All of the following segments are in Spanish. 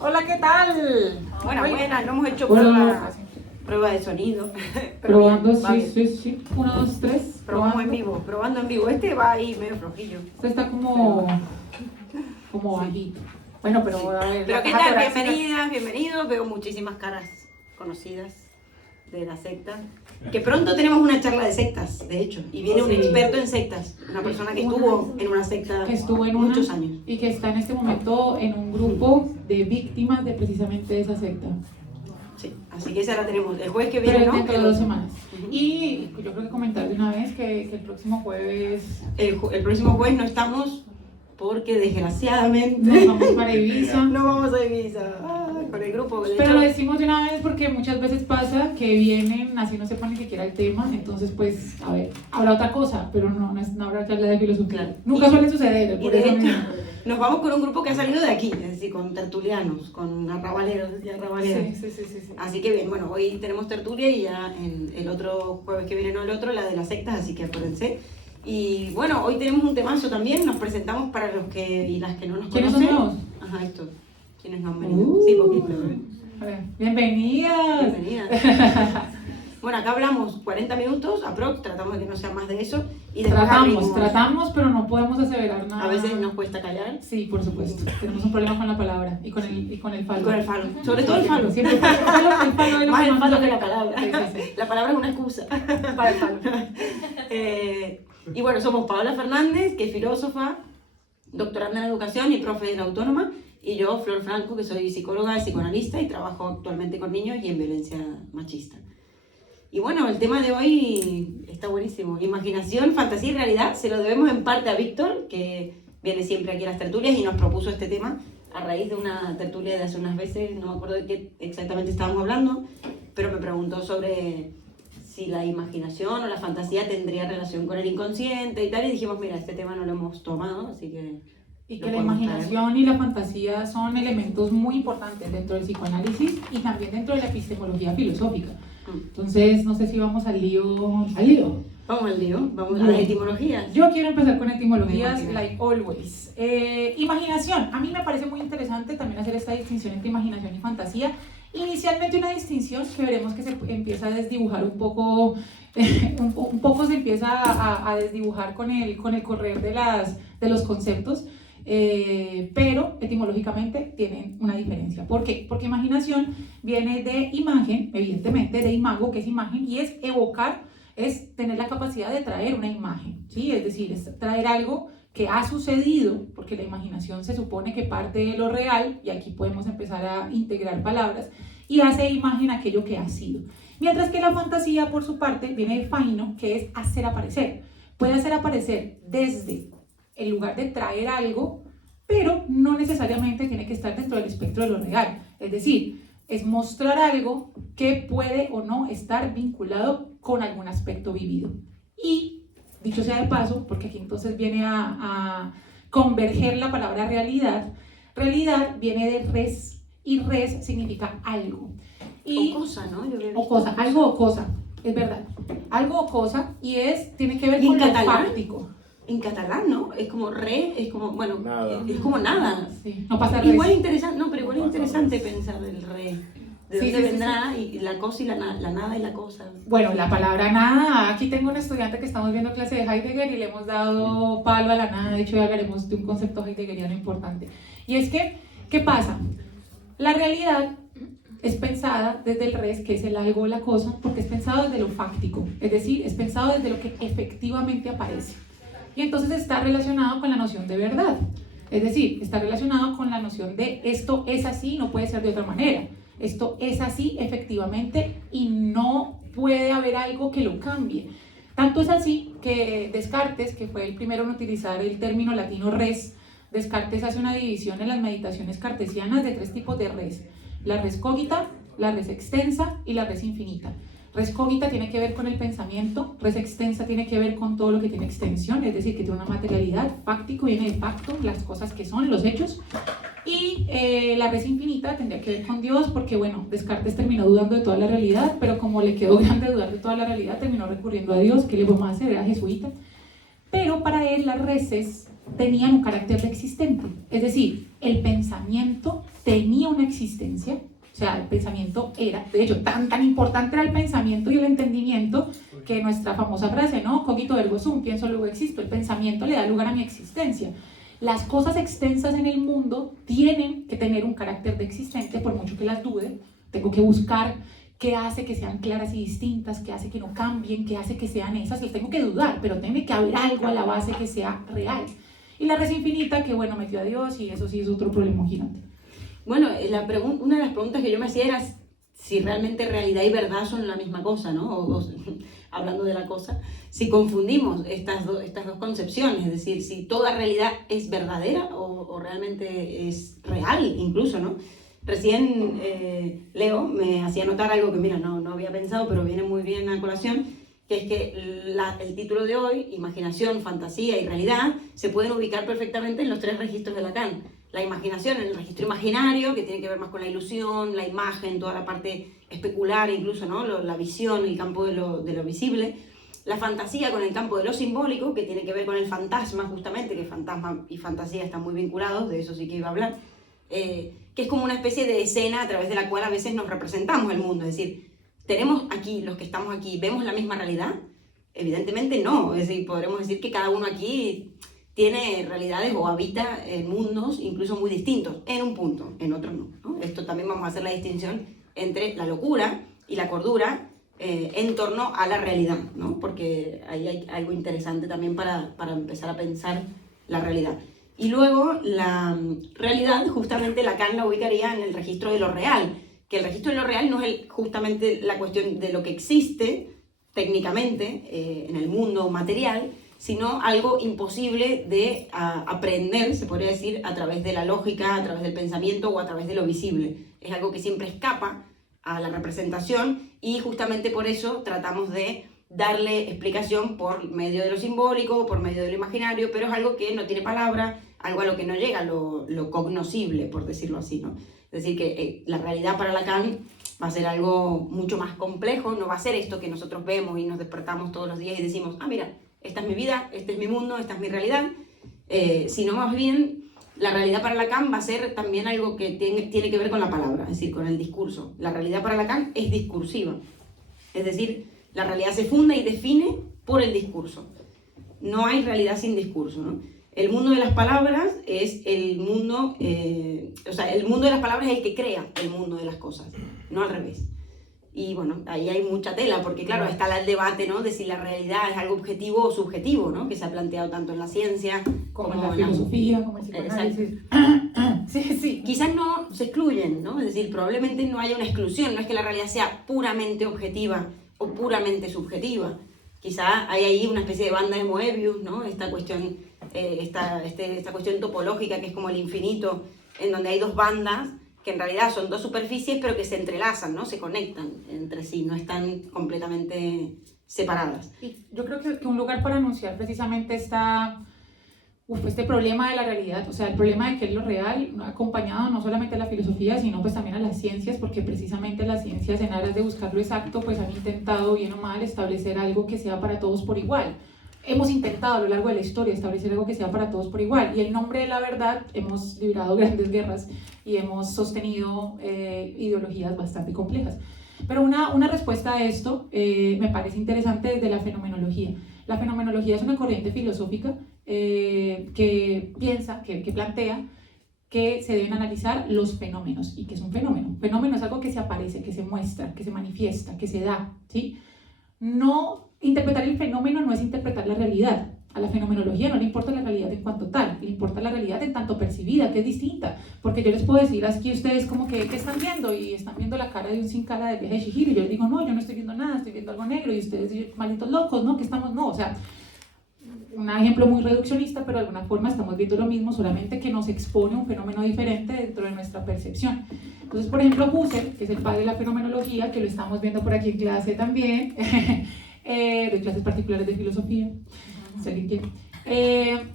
Hola, ¿qué tal? Bueno, buenas, no hemos hecho Hola. prueba de sonido. Probando, bien, va sí, bien. sí. 1, 2, 3. Probamos en vivo, probando en vivo. Este va ahí medio flojillo. Esto está como Sí. bajito. Bueno, pero a ver. Pero la ¿qué caja tal? torácica- Bienvenidas, bienvenidos. Veo muchísimas caras conocidas de la secta. Que pronto tenemos una charla de sectas, de hecho. Y viene un Sí. experto en sectas. Una persona que estuvo en una secta Que estuvo en una muchos años. y que está en este momento en un grupo de víctimas de precisamente esa secta. Sí, así que esa la tenemos. El jueves que Pero viene, es ¿no? dentro de 2 semanas. Ujú. Y yo creo que comentar de una vez que el próximo jueves El próximo jueves no estamos porque desgraciadamente nos vamos para Ibiza. no vamos a Ibiza. Con el grupo. De Pero hecho, lo decimos de una vez porque muchas veces pasa que vienen, así no sepan ni siquiera el tema, entonces pues, a ver, habrá otra cosa, pero no habrá charla de filosofía. Claro. Nunca Y- suele suceder, y por de eso hecho, mismo. nos vamos con un grupo que ha salido de aquí, es decir, con tertulianos, con arrabaleros y arrabaleras. Sí. Así que bien, bueno, hoy tenemos tertulia y ya en el otro jueves que viene, no el otro, la de las sectas, así que acuérdense. Y bueno, hoy tenemos un temazo también, nos presentamos para los que y las que no nos ¿Quiénes son conocen. nuevos? Ajá, esto. ¿Quiénes no han venido? Sí, poquito. A ver, bienvenidas. Bienvenidas. Bueno, acá hablamos 40 minutos, aprox, tratamos de que no sea más de eso. Y después abrimos. Tratamos, pero no podemos aseverar nada. A veces nos cuesta callar. Sí, por supuesto. Tenemos un problema con la palabra y con el falo. Y con el falo. Sobre todo el falo. Siempre el falo es lo Más que el nos falo que afecta. la palabra. Sí. La palabra es una excusa para el falo. Y bueno, somos Paola Fernández, que es filósofa, doctoranda en educación y profe de la Autónoma. Y yo, Flor Franco, que soy psicóloga y psicoanalista y trabajo actualmente con niños y en violencia machista. Y bueno, el tema de hoy está buenísimo. Imaginación, fantasía y realidad. Se lo debemos en parte a Víctor, que viene siempre aquí a las tertulias y nos propuso este tema a raíz de una tertulia de hace unas veces. No me acuerdo de qué exactamente estábamos hablando, pero me preguntó sobre si la imaginación o la fantasía tendría relación con el inconsciente y tal. Y dijimos, mira, este tema no lo hemos tomado, así que... Y lo que la podemos traer. imaginación y la fantasía son elementos muy importantes dentro del psicoanálisis y también dentro de la epistemología filosófica. Entonces, no sé si vamos al lío. ¿Al lío? Vamos al lío, vamos a Bien. las etimologías. Yo quiero empezar con etimologías, Imagina. like always. Imaginación. A mí me parece muy interesante también hacer esta distinción entre imaginación y fantasía. Inicialmente una distinción que veremos que se empieza a desdibujar un poco, un poco se empieza a desdibujar con el correr de los conceptos. Pero etimológicamente tienen una diferencia. ¿Por qué? Porque imaginación viene de imagen, evidentemente, de imago, que es imagen, y es evocar, es tener la capacidad de traer una imagen, ¿sí? Es decir, es traer algo que ha sucedido, porque la imaginación se supone que parte de lo real, y aquí podemos empezar a integrar palabras, y hace imagen aquello que ha sido. Mientras que la fantasía, por su parte, viene de faino, que es hacer aparecer. Puede hacer aparecer desde el lugar de traer algo, pero no necesariamente tiene que estar dentro del espectro de lo real. Es decir, es mostrar algo que puede o no estar vinculado con algún aspecto vivido. Y, dicho sea de paso, porque aquí entonces viene a converger la palabra realidad, realidad viene de res, y res significa algo. Y, O cosa, ¿no? Yo creo o cosa, algo o cosa, es verdad. Algo o cosa, y tiene que ver ¿Y en con lo catalán? fáctico. En catalán, ¿no? Es como re, es como, bueno, Nada. es como nada. Sí, no pasa Igual res. interesante, no, pero igual No es pasa interesante res. pensar el re. ¿De Sí, dónde sí, sí, vendrá? Y la cosa y la nada y la cosa. Bueno, la palabra nada, aquí tengo un estudiante que estamos viendo clase de Heidegger y le hemos dado palo a la nada, de hecho ya hablaremos de un concepto heideggeriano importante. Y es que, ¿qué pasa? La realidad es pensada desde el res, que es el algo o la cosa, porque es pensado desde lo fáctico, es decir, es pensado desde lo que efectivamente aparece. Y entonces está relacionado con la noción de verdad, es decir, está relacionado con la noción de esto es así, no puede ser de otra manera. Esto es así efectivamente y no puede haber algo que lo cambie. Tanto es así que Descartes, que fue el primero en utilizar el término latino res, Descartes hace una división en las meditaciones cartesianas de 3 tipos de res: la res cogita, la res extensa y la res infinita. Res cogita tiene que ver con el pensamiento, res extensa tiene que ver con todo lo que tiene extensión, es decir, que tiene una materialidad, fáctico, viene de facto, las cosas que son, los hechos. Y la res infinita tendría que ver con Dios, porque bueno, Descartes terminó dudando de toda la realidad, pero como le quedó grande dudar de toda la realidad, terminó recurriendo a Dios. ¿Qué le vamos a hacer? Era jesuita. Pero para él las reses tenían un carácter de existente. Es decir, el pensamiento tenía una existencia, o sea, el pensamiento era, de hecho, tan importante era el pensamiento y el entendimiento que nuestra famosa frase, ¿no? Cogito ergo sum, pienso luego existo. El pensamiento le da lugar a mi existencia. Las cosas extensas en el mundo tienen que tener un carácter de existente, por mucho que las dude. Tengo que buscar qué hace que sean claras y distintas, qué hace que no cambien, qué hace que sean esas. Las tengo que dudar, pero tiene que haber algo a la base que sea real. Y la res infinita, que bueno, metió a Dios y eso sí es otro problema gigante. Bueno, una de las preguntas que yo me hacía era si realmente realidad y verdad son la misma cosa, ¿no? Hablando de la cosa, si confundimos estas dos concepciones, es decir, si toda realidad es verdadera o realmente es real incluso, ¿no? Recién Leo me hacía notar algo que, mira, no había pensado, pero viene muy bien a colación, que es que el título de hoy, imaginación, fantasía y realidad, se pueden ubicar perfectamente en los 3 registros de Lacan. La imaginación en el registro imaginario, que tiene que ver más con la ilusión, la imagen, toda la parte especular incluso, ¿no? La visión, el campo de lo visible. La fantasía con el campo de lo simbólico, que tiene que ver con el fantasma justamente, que fantasma y fantasía están muy vinculados, de eso sí que iba a hablar, que es como una especie de escena a través de la cual a veces nos representamos el mundo. Es decir, ¿tenemos aquí, los que estamos aquí, vemos la misma realidad? Evidentemente no, es decir, podremos decir que cada uno aquí tiene realidades o habita en mundos incluso muy distintos, en un punto, en otro no, ¿no? Esto también vamos a hacer la distinción entre la locura y la cordura en torno a la realidad, ¿no? Porque ahí hay algo interesante también para empezar a pensar la realidad. Y luego la realidad, justamente Lacan la ubicaría en el registro de lo real, que el registro de lo real no es justamente la cuestión de lo que existe técnicamente en el mundo material, sino algo imposible de aprender, se podría decir, a través de la lógica, a través del pensamiento o a través de lo visible. Es algo que siempre escapa a la representación y justamente por eso tratamos de darle explicación por medio de lo simbólico, por medio de lo imaginario, pero es algo que no tiene palabra, algo a lo que no llega lo cognoscible, por decirlo así, ¿no? Es decir, que la realidad para Lacan va a ser algo mucho más complejo, no va a ser esto que nosotros vemos y nos despertamos todos los días y decimos, ah, mira, esta es mi vida, este es mi mundo, esta es mi realidad, sino más bien la realidad para Lacan va a ser también algo que tiene que ver con la palabra, es decir, con el discurso. La realidad para Lacan es discursiva, es decir, la realidad se funda y define por el discurso. No hay realidad sin discurso, ¿no? El mundo de las palabras es el mundo, el mundo de las palabras es el que crea el mundo de las cosas, no al revés. Y bueno, ahí hay mucha tela, porque claro, está el debate, ¿no?, de si la realidad es algo objetivo o subjetivo, ¿no?, que se ha planteado tanto en la ciencia como en la filosofía, como en el psicoanálisis. Sí. Quizás no se excluyen, ¿no? Es decir, probablemente no haya una exclusión, no es que la realidad sea puramente objetiva o puramente subjetiva. Quizá hay ahí una especie de banda de Moebius, ¿no? Esta cuestión topológica que es como el infinito, en donde hay 2 bandas que en realidad son 2 superficies, pero que se entrelazan, ¿no? Se conectan entre sí, no están completamente separadas. Y yo creo que un lugar para anunciar precisamente este problema de la realidad, o sea, el problema de qué es lo real, acompañado no solamente a la filosofía, sino pues también a las ciencias, porque precisamente las ciencias, en aras de buscar lo exacto, pues han intentado, bien o mal, establecer algo que sea para todos por igual. Hemos intentado a lo largo de la historia establecer algo que sea para todos por igual, y en nombre de la verdad hemos librado grandes guerras y hemos sostenido ideologías bastante complejas. Pero una respuesta a esto me parece interesante desde la fenomenología. La fenomenología es una corriente filosófica que piensa, que plantea que se deben analizar los fenómenos. ¿Y qué es un fenómeno? Un fenómeno es algo que se aparece, que se muestra, que se manifiesta, que se da, ¿sí? No, interpretar el fenómeno no es interpretar la realidad. A la fenomenología no le importa la realidad en cuanto tal, le importa la realidad en tanto percibida, que es distinta. Porque yo les puedo decir aquí ustedes como que ¿qué están viendo? Y están viendo la cara de un sin cara del viaje de Chihiro, y yo les digo, no, yo no estoy viendo nada, estoy viendo algo negro, y ustedes malditos locos, ¿no? ¿Qué estamos? No, o sea, un ejemplo muy reduccionista, pero de alguna forma estamos viendo lo mismo, solamente que nos expone un fenómeno diferente dentro de nuestra percepción. Entonces, por ejemplo, Husserl, que es el padre de la fenomenología, que lo estamos viendo por aquí en clase también, de clases particulares de filosofía, si alguien quiere,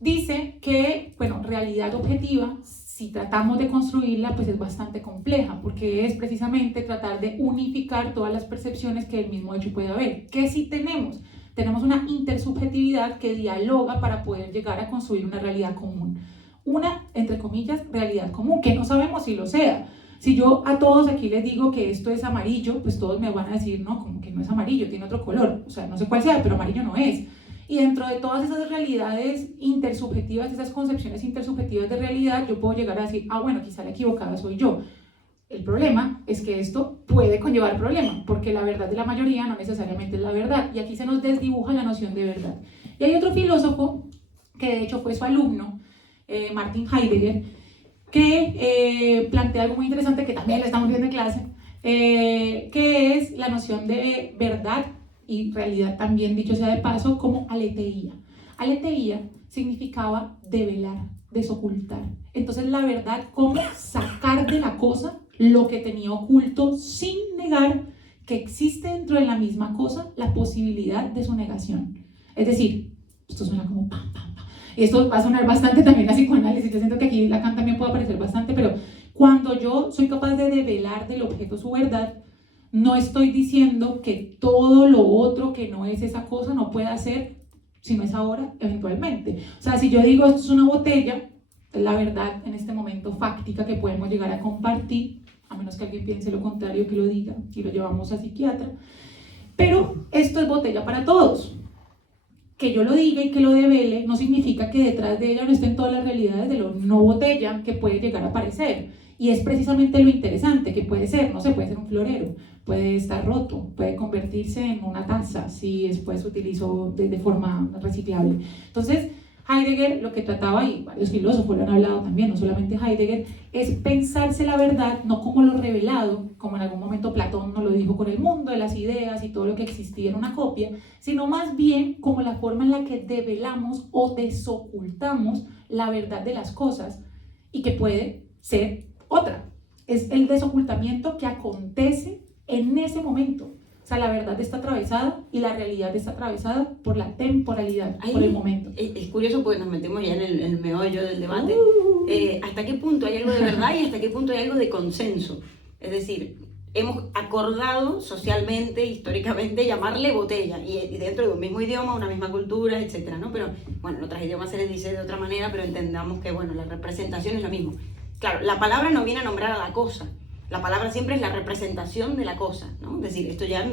dice que, bueno, realidad objetiva, si tratamos de construirla, pues es bastante compleja, porque es precisamente tratar de unificar todas las percepciones que del mismo hecho puede haber. ¿Qué sí tenemos? tenemos una intersubjetividad que dialoga para poder llegar a construir una realidad común. Una, entre comillas, realidad común, que no sabemos si lo sea. Si yo a todos aquí les digo que esto es amarillo, pues todos me van a decir, no, como que no es amarillo, tiene otro color. O sea, no sé cuál sea, pero amarillo no es. Y dentro de todas esas realidades intersubjetivas, esas concepciones intersubjetivas de realidad, yo puedo llegar a decir, ah, bueno, quizá la equivocada soy yo. El problema es que esto puede conllevar problemas, porque la verdad de la mayoría no necesariamente es la verdad. Y aquí se nos desdibuja la noción de verdad. Y hay otro filósofo, que de hecho fue su alumno, Martin Heidegger, que plantea algo muy interesante que también le estamos viendo en clase, que es la noción de verdad y realidad, también dicho sea de paso, como aletheía. Aletheía significaba develar, desocultar. Entonces la verdad, como sacar de la cosa lo que tenía oculto sin negar que existe dentro de la misma cosa la posibilidad de su negación. Es decir, esto suena como pam, pam, pam. Y esto va a sonar bastante también a psicoanálisis. Yo siento que aquí Lacan también puede aparecer bastante, pero cuando yo soy capaz de develar del objeto su verdad, no estoy diciendo que todo lo otro que no es esa cosa no pueda ser, si no es ahora, eventualmente. O sea, si yo digo esto es una botella, es la verdad en este momento fáctica que podemos llegar a compartir, a menos que alguien piense lo contrario, que lo diga, y lo llevamos a psiquiatra. Pero esto es botella para todos. Que yo lo diga y que lo devele no significa que detrás de ella no estén todas las realidades de lo no botella que puede llegar a aparecer. Y es precisamente lo interesante que puede ser, no sé, puede ser un florero, puede estar roto, puede convertirse en una taza si después se utilizó de forma reciclable. Entonces, Heidegger lo que trataba, y varios filósofos lo han hablado también, no solamente Heidegger, es pensarse la verdad no como lo revelado, como en algún momento Platón nos lo dijo con el mundo de las ideas y todo lo que existía en una copia, sino más bien como la forma en la que develamos o desocultamos la verdad de las cosas y que puede ser otra. Es el desocultamiento que acontece en ese momento. O sea, la verdad está atravesada y la realidad está atravesada por la temporalidad, por el momento. Es curioso porque nos metemos ya en el meollo del debate. ¿Hasta qué punto hay algo de verdad y hasta qué punto hay algo de consenso? Es decir, hemos acordado socialmente, históricamente, llamarle botella y dentro de un mismo idioma, una misma cultura, etcétera, ¿no? Pero, bueno, en otros idiomas se les dice de otra manera, pero entendamos que, bueno, la representación es lo mismo. Claro, la palabra no viene a nombrar a la cosa. La palabra siempre es la representación de la cosa, ¿no? Es decir, esto ya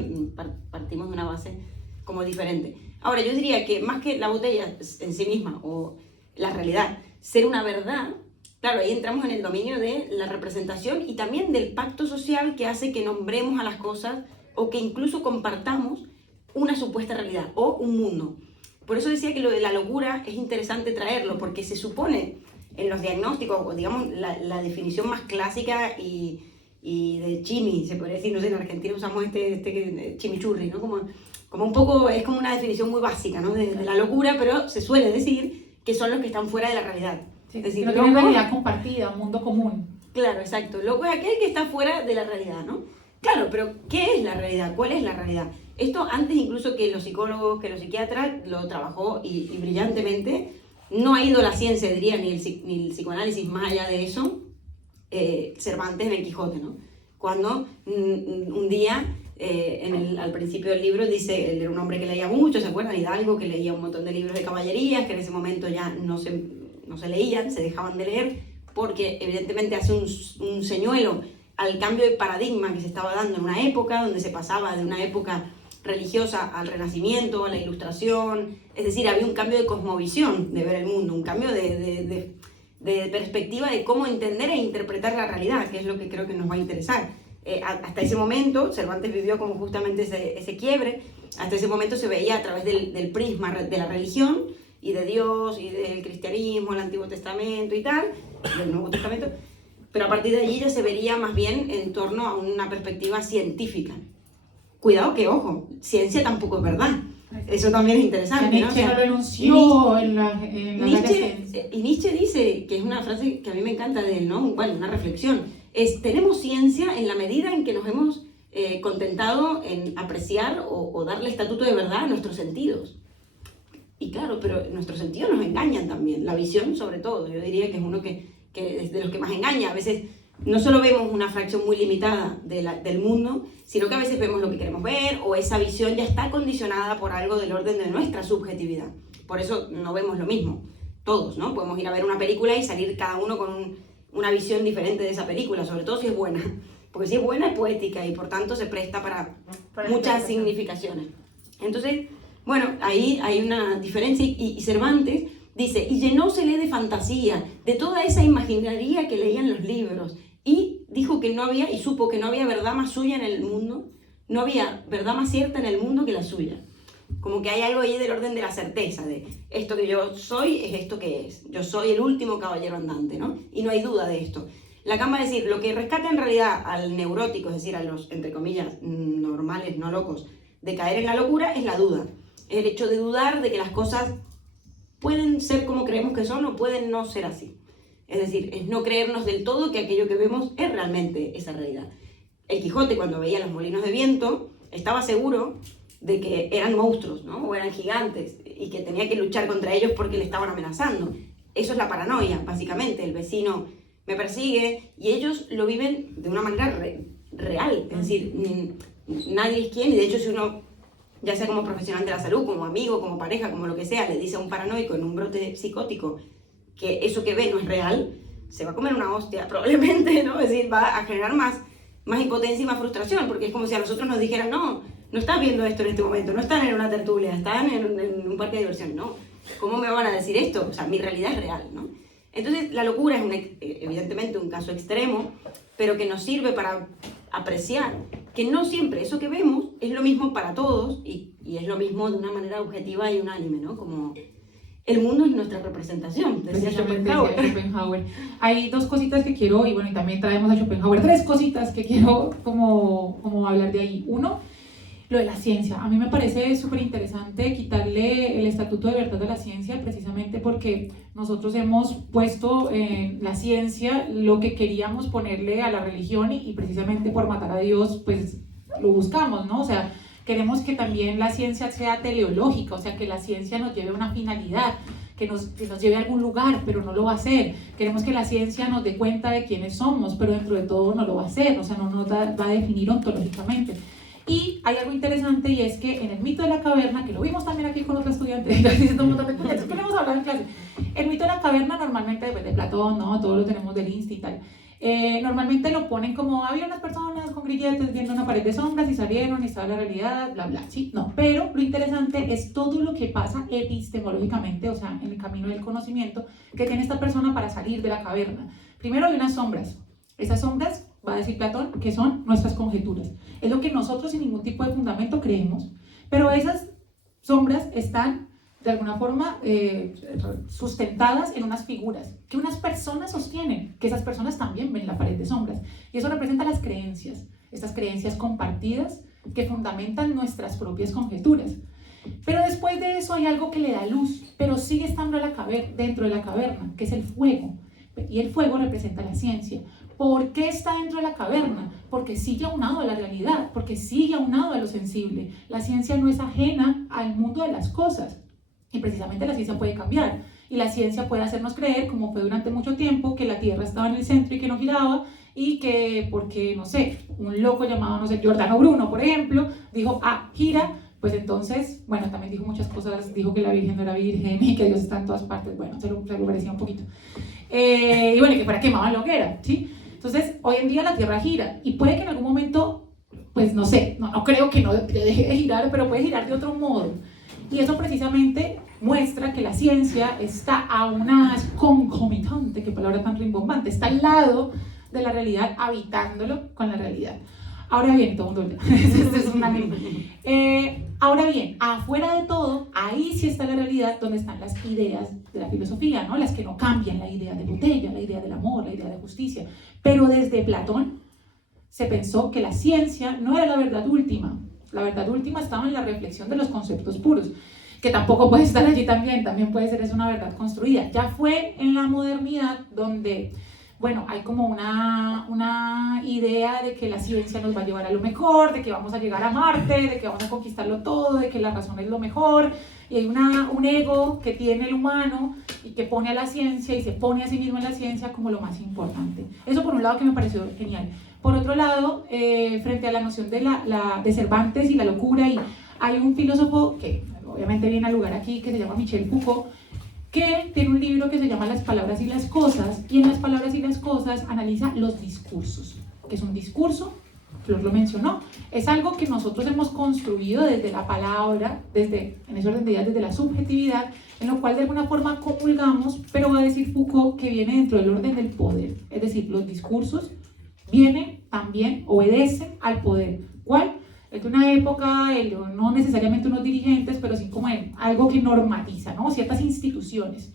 partimos de una base como diferente. Ahora, yo diría que más que la botella en sí misma o la realidad, ser una verdad, claro, ahí entramos en el dominio de la representación y también del pacto social que hace que nombremos a las cosas o que incluso compartamos una supuesta realidad o un mundo. Por eso decía que lo de la locura es interesante traerlo, porque se supone en los diagnósticos, o digamos la definición más clásica y de chimi, se podría decir, no sé, en Argentina usamos este chimichurri, ¿no? Como un poco, es como una definición muy básica, ¿no? De la locura, pero se suele decir que son los que están fuera de la realidad. Sí, es decir, no tienen realidad compartida, un mundo común. Claro, exacto. Loco es aquel que está fuera de la realidad, ¿no? Claro, pero ¿qué es la realidad? ¿Cuál es la realidad? Esto antes incluso que los psicólogos, que los psiquiatras, lo trabajó y brillantemente. No ha ido la ciencia, diría, ni el psicoanálisis más allá de eso. Cervantes en el Quijote, ¿no? Cuando un día, al principio del libro, dice, él era un hombre que leía mucho, ¿se acuerdan? Hidalgo, que leía un montón de libros de caballerías, que en ese momento ya no se leían, se dejaban de leer, porque evidentemente hace un señuelo al cambio de paradigma que se estaba dando en una época, donde se pasaba de una época religiosa al Renacimiento, a la Ilustración, es decir, había un cambio de cosmovisión de ver el mundo, un cambio de perspectiva de cómo entender e interpretar la realidad, que es lo que creo que nos va a interesar. Hasta ese momento, Cervantes vivió como justamente ese quiebre, hasta ese momento se veía a través del prisma de la religión y de Dios y del cristianismo, el Antiguo Testamento y tal, del Nuevo Testamento, pero a partir de allí ya se vería más bien en torno a una perspectiva científica. Cuidado que, ojo, ciencia tampoco es verdad. Eso también es interesante, ¿no? Nietzsche no lo enunció en la ciencia. Y Nietzsche dice, que es una frase que a mí me encanta de él, ¿no? Bueno, una reflexión, es tenemos ciencia en la medida en que nos hemos contentado en apreciar o darle estatuto de verdad a nuestros sentidos. Y claro, pero nuestros sentidos nos engañan también, la visión sobre todo, yo diría que es uno que es de los que más engaña. A veces no solo vemos una fracción muy limitada del mundo, sino que a veces vemos lo que queremos ver, o esa visión ya está condicionada por algo del orden de nuestra subjetividad. Por eso no vemos lo mismo, todos, ¿no? Podemos ir a ver una película y salir cada uno con una visión diferente de esa película, sobre todo si es buena. Porque si es buena es poética y por tanto se presta para muchas significaciones. Entonces, bueno, ahí hay una diferencia y Cervantes dice, y llenósele de fantasía, de toda esa imaginaría que leían los libros, y dijo que no había, y supo que no había verdad más suya en el mundo, no había verdad más cierta en el mundo que la suya. Como que hay algo ahí del orden de la certeza, de esto que yo soy es esto que es, yo soy el último caballero andante, ¿no? Y no hay duda de esto. Lacan va a decir, lo que rescata en realidad al neurótico, es decir, a los, entre comillas, normales, no locos, de caer en la locura, es la duda. El hecho de dudar de que las cosas pueden ser como creemos que son o pueden no ser así. Es decir, es no creernos del todo que aquello que vemos es realmente esa realidad. El Quijote, cuando veía los molinos de viento, estaba seguro de que eran monstruos, ¿no? O eran gigantes, y que tenía que luchar contra ellos porque le estaban amenazando. Eso es la paranoia, básicamente. El vecino me persigue, y ellos lo viven de una manera real. Es decir, nadie es quien, y de hecho si uno, ya sea como profesional de la salud, como amigo, como pareja, como lo que sea, le dice a un paranoico en un brote psicótico que eso que ve no es real, se va a comer una hostia probablemente, ¿no? Es decir, va a generar más impotencia y más frustración, porque es como si a nosotros nos dijeran, no estás viendo esto en este momento, no están en una tertulia, están en un parque de diversión, no. ¿Cómo me van a decir esto? O sea, mi realidad es real, ¿no? Entonces, la locura es evidentemente un caso extremo, pero que nos sirve para apreciar que no siempre eso que vemos es lo mismo para todos y es lo mismo de una manera objetiva y unánime, ¿no? Como el mundo es nuestra representación, decía Schopenhauer. Hay dos cositas que quiero, y bueno, y también traemos a Schopenhauer, tres cositas que quiero como hablar de ahí. Uno, lo de la ciencia. A mí me parece súper interesante quitarle el estatuto de verdad a la ciencia, precisamente porque nosotros hemos puesto en la ciencia lo que queríamos ponerle a la religión y precisamente por matar a Dios, pues lo buscamos, ¿no? O sea, queremos que también la ciencia sea teleológica, o sea, que la ciencia nos lleve a una finalidad, que nos lleve a algún lugar, pero no lo va a hacer. Queremos que la ciencia nos dé cuenta de quiénes somos, pero dentro de todo no lo va a hacer, o sea, no nos va a definir ontológicamente. Y hay algo interesante, y es que en el mito de la caverna, que lo vimos también aquí con otro estudiante, diciendo un montón de cosas, que hemos hablado en clase, el mito de la caverna normalmente, pues, de Platón, ¿no? Todos lo tenemos del Insta y tal. Normalmente lo ponen como, había unas personas con grilletes viendo una pared de sombras y salieron y estaba la realidad, bla, bla, ¿sí? No, pero lo interesante es todo lo que pasa epistemológicamente, o sea, en el camino del conocimiento que tiene esta persona para salir de la caverna. Primero hay unas sombras. Esas sombras, va a decir Platón, que son nuestras conjeturas. Es lo que nosotros sin ningún tipo de fundamento creemos, pero esas sombras están de alguna forma sustentadas en unas figuras que unas personas sostienen, que esas personas también ven la pared de sombras, y eso representa las creencias, estas creencias compartidas que fundamentan nuestras propias conjeturas. Pero después de eso hay algo que le da luz, pero sigue estando dentro de la caverna, que es el fuego, y el fuego representa la ciencia. ¿Por qué está dentro de la caverna? Porque sigue aunado a la realidad, porque sigue aunado a lo sensible. La ciencia no es ajena al mundo de las cosas, y precisamente la ciencia puede cambiar, y la ciencia puede hacernos creer, como fue durante mucho tiempo, que la Tierra estaba en el centro y que no giraba, y que porque, no sé, un loco llamado, no sé, Giordano Bruno, por ejemplo, dijo, gira, pues entonces, bueno, también dijo muchas cosas, dijo que la Virgen no era virgen y que Dios está en todas partes, bueno, se lo parecía un poquito. Y bueno, que fuera quemaban la hoguera, ¿sí? Entonces, hoy en día la Tierra gira, y puede que en algún momento, pues no sé, no creo que no deje de girar, pero puede girar de otro modo. Y eso precisamente muestra que la ciencia está aunada, es concomitante, qué palabra tan rimbombante, está al lado de la realidad, habitándolo con la realidad. Ahora bien, todo mundo, es una ahora bien, afuera de todo, ahí sí está la realidad donde están las ideas de la filosofía, ¿no? Las que no cambian, la idea de botella, la idea del amor, la idea de justicia. Pero desde Platón se pensó que la ciencia no era la verdad última. La verdad última estaba en la reflexión de los conceptos puros, que tampoco puede estar allí también puede ser, es una verdad construida. Ya fue en la modernidad donde bueno, hay como una idea de que la ciencia nos va a llevar a lo mejor, de que vamos a llegar a Marte, de que vamos a conquistarlo todo, de que la razón es lo mejor, y hay un ego que tiene el humano y que pone a la ciencia y se pone a sí mismo en la ciencia como lo más importante. Eso por un lado que me pareció genial. Por otro lado, frente a la noción de Cervantes y la locura, y hay un filósofo que obviamente viene al lugar aquí, que se llama Michel Foucault, que tiene un libro que se llama Las palabras y las cosas, y en Las palabras y las cosas analiza los discursos. ¿Qué es un discurso? Flor lo mencionó, es algo que nosotros hemos construido desde la palabra, en ese orden de ideas, desde la subjetividad, en lo cual de alguna forma comulgamos, pero va a decir Foucault que viene dentro del orden del poder, es decir, los discursos vienen también, obedecen al poder. ¿Cuál? Es de una época, no necesariamente unos dirigentes, pero sí como algo que normatiza, ¿no? Ciertas instituciones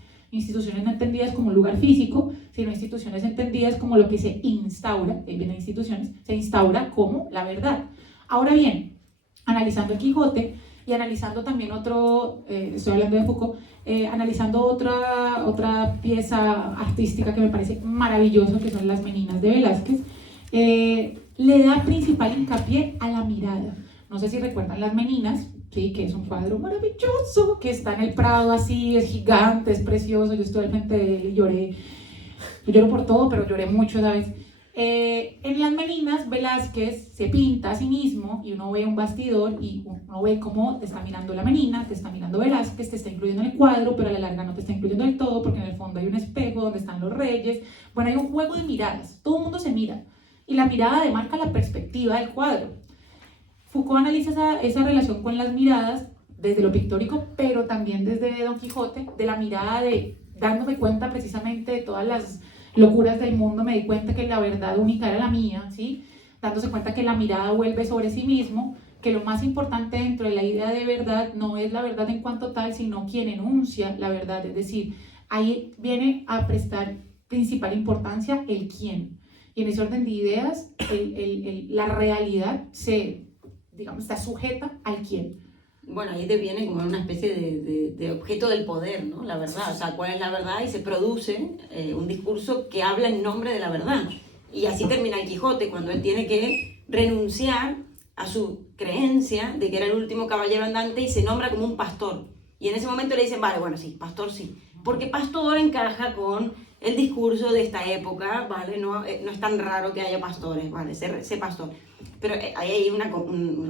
no entendidas como un lugar físico, sino instituciones entendidas como lo que se instaura, ahí vienen instituciones, se instaura como la verdad. Ahora bien, analizando el Quijote y analizando también estoy hablando de Foucault, analizando otra pieza artística que me parece maravilloso, que son Las Meninas de Velázquez, le da principal hincapié a la mirada. No sé si recuerdan Las Meninas, ¿sí? Que es un cuadro maravilloso, que está en el Prado así, es gigante, es precioso. Yo estuve al frente de él y lloré. Yo lloro por todo, pero lloré mucho, ¿sabes? En Las Meninas, Velázquez se pinta a sí mismo y uno ve un bastidor y uno ve cómo te está mirando la menina, te está mirando Velázquez, te está incluyendo en el cuadro, pero a la larga no te está incluyendo del todo, porque en el fondo hay un espejo donde están los reyes. Bueno, hay un juego de miradas, todo el mundo se mira y la mirada demarca la perspectiva del cuadro. Foucault analiza esa relación con las miradas desde lo pictórico, pero también desde Don Quijote, de la mirada dándome cuenta precisamente de todas las locuras del mundo, me di cuenta que la verdad única era la mía, ¿sí? Dándose cuenta que la mirada vuelve sobre sí mismo, que lo más importante dentro de la idea de verdad no es la verdad en cuanto tal, sino quien enuncia la verdad, es decir, ahí viene a prestar principal importancia el quién. Y en ese orden de ideas, la realidad está sujeta al quién. Bueno, ahí deviene como una especie de objeto del poder, ¿no? La verdad, o sea, ¿cuál es la verdad? Y se produce un discurso que habla en nombre de la verdad. Y así termina el Quijote, cuando él tiene que renunciar a su creencia de que era el último caballero andante y se nombra como un pastor. Y en ese momento le dicen, vale, bueno, sí, pastor sí. Porque pastor encaja con el discurso de esta época, ¿vale? No es tan raro que haya pastores, ¿vale? Sé pastor. Pero ahí hay una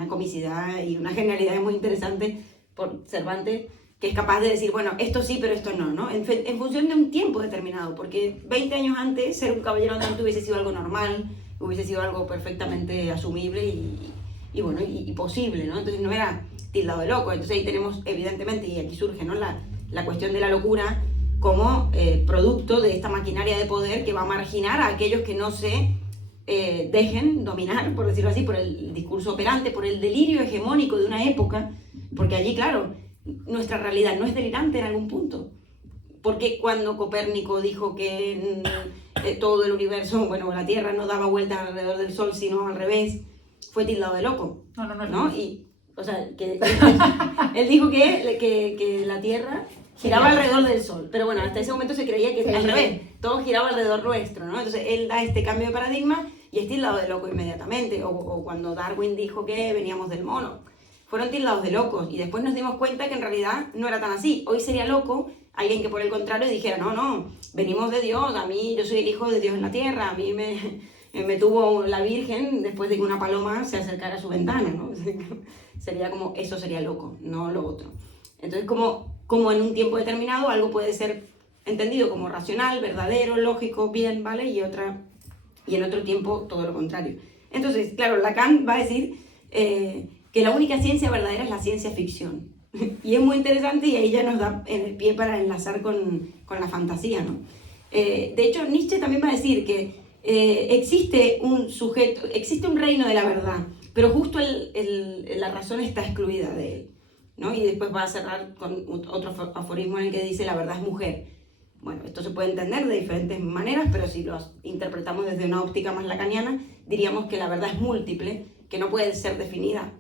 comicidad y una genialidad muy interesante por Cervantes, que es capaz de decir, bueno, esto sí, pero esto no, ¿no? En función de un tiempo determinado, porque 20 años antes ser un caballero andante hubiese sido algo normal, hubiese sido algo perfectamente asumible y posible, ¿no? Entonces no era tildado de loco. Entonces ahí tenemos, evidentemente, y aquí surge, ¿no?, la cuestión de la locura como producto de esta maquinaria de poder que va a marginar a aquellos que no se dejen dominar, por decirlo así, por el discurso operante, por el delirio hegemónico de una época, porque allí, claro, nuestra realidad no es delirante en algún punto. Porque cuando Copérnico dijo que todo el universo, bueno, la Tierra no daba vueltas alrededor del Sol, sino al revés, fue tildado de loco. No. Y, o sea, que él dijo que la Tierra giraba alrededor del Sol, pero bueno, hasta ese momento se creía que al revés, todo giraba alrededor nuestro, ¿no? Entonces él da este cambio de paradigma y es tildado de loco inmediatamente. O cuando Darwin dijo que veníamos del mono, fueron tildados de locos y después nos dimos cuenta que en realidad no era tan así. Hoy sería loco alguien que por el contrario dijera, no, venimos de Dios, yo soy el hijo de Dios en la tierra, a mí me tuvo la Virgen después de que una paloma se acercara a su ventana, ¿no? Sería como, eso sería loco, no lo otro. Entonces, como en un tiempo determinado algo puede ser entendido como racional, verdadero, lógico, bien, ¿vale? Y en otro tiempo todo lo contrario. Entonces, claro, Lacan va a decir que la única ciencia verdadera es la ciencia ficción. Y es muy interesante y ahí ya nos da en el pie para enlazar con la fantasía, ¿no? De hecho, Nietzsche también va a decir que existe un reino de la verdad, pero justo la razón está excluida de él, ¿no? Y después va a cerrar con otro aforismo en el que dice la verdad es mujer. Bueno, esto se puede entender de diferentes maneras, pero si lo interpretamos desde una óptica más lacaniana, diríamos que la verdad es múltiple, que no puede ser definida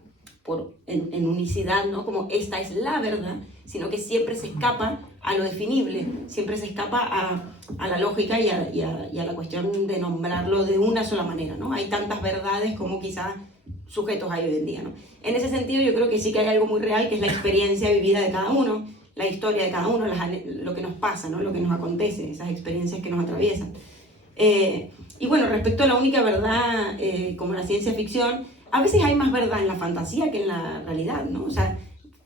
en unicidad, ¿no? Como esta es la verdad, sino que siempre se escapa a lo definible, siempre se escapa a la lógica y a la cuestión de nombrarlo de una sola manera, ¿no? Hay tantas verdades como quizás sujetos hay hoy en día, ¿no? En ese sentido yo creo que sí que hay algo muy real, que es la experiencia vivida de cada uno, la historia de cada uno, lo que nos pasa, ¿no? Lo que nos acontece, esas experiencias que nos atraviesan. Y bueno, respecto a la única verdad como la ciencia ficción, a veces hay más verdad en la fantasía que en la realidad, ¿no? O sea,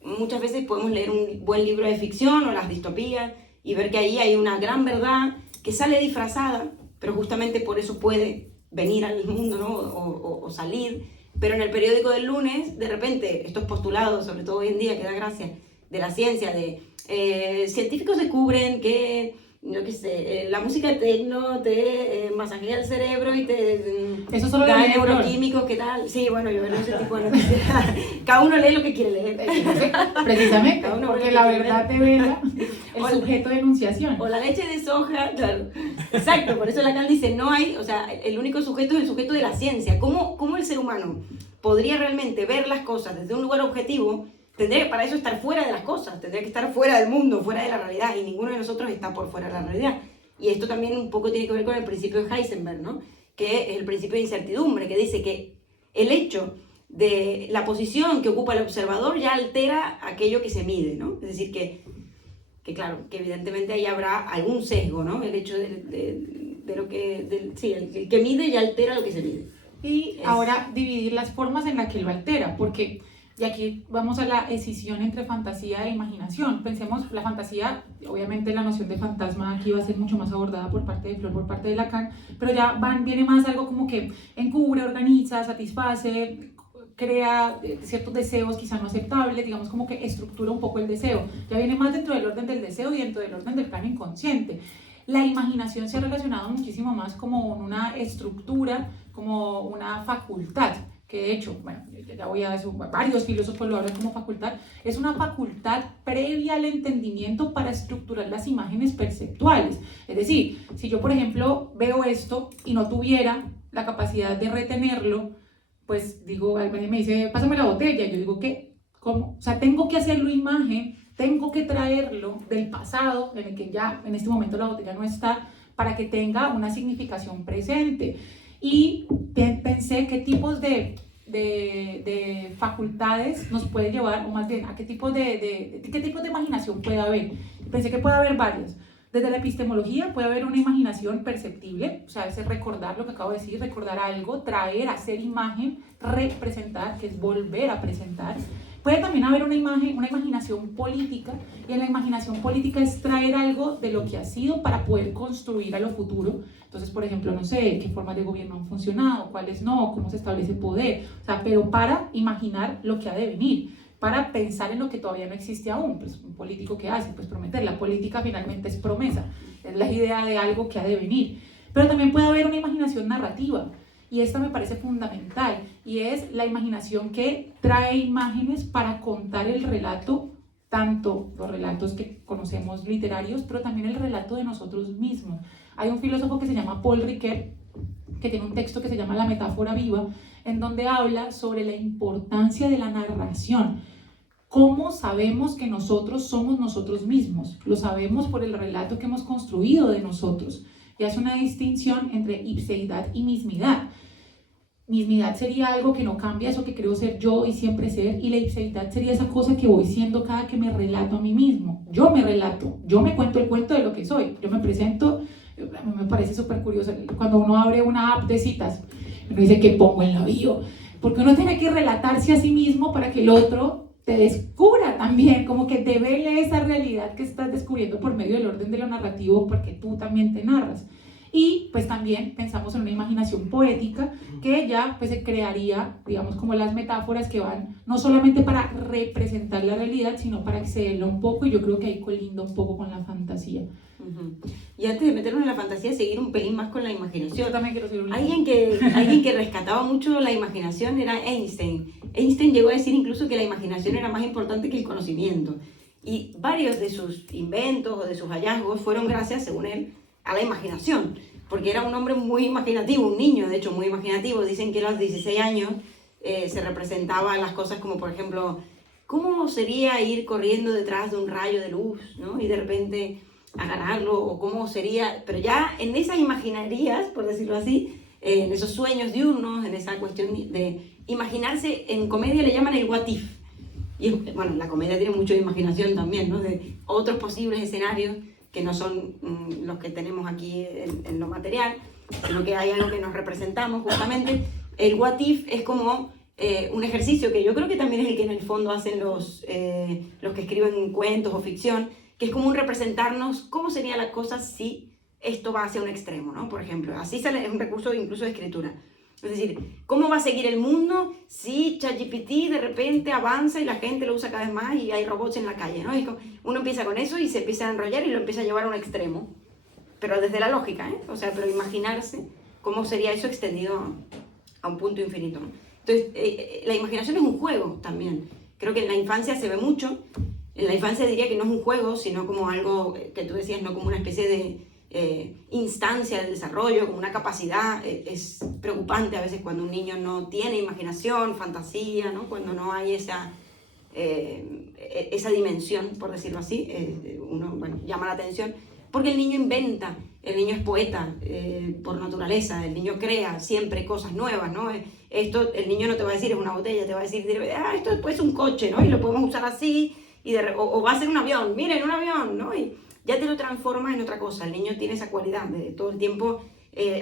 muchas veces podemos leer un buen libro de ficción o las distopías y ver que ahí hay una gran verdad que sale disfrazada, pero justamente por eso puede venir al mundo, ¿no? O salir. Pero en el periódico del lunes, de repente, estos postulados, sobre todo hoy en día, que da gracia, de la ciencia, de científicos descubren que, no qué sé, la música techno te masajea el cerebro y te eso solo da lee neuroquímicos, ¿qué tal? Sí, bueno, yo veo ese tipo de noticias. Cada uno lee lo que quiere leer. Precisamente, Cada uno porque la verdad te vela el sujeto de enunciación. O la leche de soja, claro. Exacto, por eso Lacan dice, no hay, o sea, el único sujeto es el sujeto de la ciencia. ¿Cómo el ser humano podría realmente ver las cosas desde un lugar objetivo? Tendría que para eso estar fuera de las cosas, tendría que estar fuera del mundo, fuera de la realidad, y ninguno de nosotros está por fuera de la realidad. Y esto también un poco tiene que ver con el principio de Heisenberg, ¿no? Que es el principio de incertidumbre, que dice que el hecho de la posición que ocupa el observador ya altera aquello que se mide, ¿no? Es decir, que claro, que evidentemente ahí habrá algún sesgo, ¿no? El hecho de lo que... sí, el que mide ya altera lo que se mide. Y ahora dividir las formas en las que lo altera, porque... Y aquí vamos a la escisión entre fantasía e imaginación. Pensemos, la fantasía, obviamente la noción de fantasma aquí va a ser mucho más abordada por parte de Flor, por parte de Lacan, pero ya viene más algo como que encubre, organiza, satisface, crea ciertos deseos quizá no aceptables, digamos como que estructura un poco el deseo. Ya viene más dentro del orden del deseo y dentro del orden del plano inconsciente. La imaginación se ha relacionado muchísimo más como una estructura, como una facultad, que de hecho, bueno, ya voy a eso, varios filósofos lo hablan como facultad, es una facultad previa al entendimiento para estructurar las imágenes perceptuales. Es decir, si yo, por ejemplo, veo esto y no tuviera la capacidad de retenerlo, pues digo, alguien me dice, pásame la botella, y yo digo, ¿qué? ¿Cómo? O sea, tengo que hacerlo imagen, tengo que traerlo del pasado, en el que ya en este momento la botella no está, para que tenga una significación presente. Y pensé qué tipos de facultades nos puede llevar, o más bien, a qué tipo de imaginación puede haber. Pensé que puede haber varias. Desde la epistemología puede haber una imaginación perceptible, o sea, es recordar lo que acabo de decir, recordar algo, traer, hacer imagen, representar, que es volver a presentar. Puede también haber una imaginación política, y en la imaginación política es traer algo de lo que ha sido para poder construir a lo futuro. Entonces, por ejemplo, no sé, qué formas de gobierno han funcionado, cuáles no, cómo se establece poder, o sea, pero para imaginar lo que ha de venir, para pensar en lo que todavía no existe aún. Pues un político, ¿qué hace? Pues prometer. La política finalmente es promesa, es la idea de algo que ha de venir. Pero también puede haber una imaginación narrativa, y esta me parece fundamental, y es la imaginación que trae imágenes para contar el relato, tanto los relatos que conocemos literarios, pero también el relato de nosotros mismos. Hay un filósofo que se llama Paul Ricoeur, que tiene un texto que se llama La metáfora viva, en donde habla sobre la importancia de la narración. ¿Cómo sabemos que nosotros somos nosotros mismos? Lo sabemos por el relato que hemos construido de nosotros. Y hace una distinción entre ipseidad y mismidad. Mismidad sería algo que no cambia, eso que creo ser yo y siempre ser, y la ipseidad sería esa cosa que voy siendo cada que me relato a mí mismo. Yo me relato, yo me cuento el cuento de lo que soy, yo me presento. A mí me parece súper curioso cuando uno abre una app de citas, uno dice que pongo en la bio, porque uno tiene que relatarse a sí mismo para que el otro te descubra también, como que te vele esa realidad que estás descubriendo por medio del orden de lo narrativo, porque tú también te narras. Y pues también pensamos en una imaginación poética que ya pues se crearía, digamos, como las metáforas que van no solamente para representar la realidad, sino para excederla un poco, y yo creo que ahí colinda un poco con la fantasía. Y antes de meternos en la fantasía, seguir un pelín más con la imaginación. Yo también quiero seguir un alguien que rescataba mucho la imaginación era Einstein. Einstein llegó a decir incluso que la imaginación era más importante que el conocimiento. Y varios de sus inventos o de sus hallazgos fueron gracias, según él, a la imaginación. Porque era un hombre muy imaginativo, un niño de hecho muy imaginativo. Dicen que a los 16 años se representaba las cosas como, por ejemplo, ¿cómo sería ir corriendo detrás de un rayo de luz, ¿no? Y de repente agarrarlo, o cómo sería, pero ya en esas imaginarías, por decirlo así, en esos sueños diurnos, en esa cuestión de imaginarse, en comedia le llaman el what if. Y bueno, la comedia tiene mucho de imaginación también, ¿no? De otros posibles escenarios que no son los que tenemos aquí en lo material, sino que hay algo que nos representamos justamente. El what if es como un ejercicio que yo creo que también es el que en el fondo hacen los que escriben cuentos o ficción, que es como un representarnos cómo sería la cosa si esto va hacia un extremo, ¿no? Por ejemplo, así sale, es un recurso incluso de escritura. Es decir, ¿cómo va a seguir el mundo si ChatGPT de repente avanza y la gente lo usa cada vez más y hay robots en la calle, ¿no? Uno empieza con eso y se empieza a enrollar y lo empieza a llevar a un extremo, pero desde la lógica, ¿eh? O sea, pero imaginarse cómo sería eso extendido a un punto infinito, ¿no? Entonces, la imaginación es un juego también. Creo que en la infancia se ve mucho. En la infancia diría que no es un juego, sino como algo que tú decías, no como una especie de instancia del desarrollo, como una capacidad. Es preocupante a veces cuando un niño no tiene imaginación, fantasía, ¿no? Cuando no hay esa dimensión, por decirlo así, uno, bueno, llama la atención, porque el niño inventa, el niño es poeta por naturaleza, el niño crea siempre cosas nuevas, ¿no? Esto el niño no te va a decir es una botella, te va a decir, esto es un coche, ¿no? Y lo podemos usar así, o va a ser un avión, miren, un avión, ¿no? Y ya te lo transformas en otra cosa. El niño tiene esa cualidad de todo el tiempo,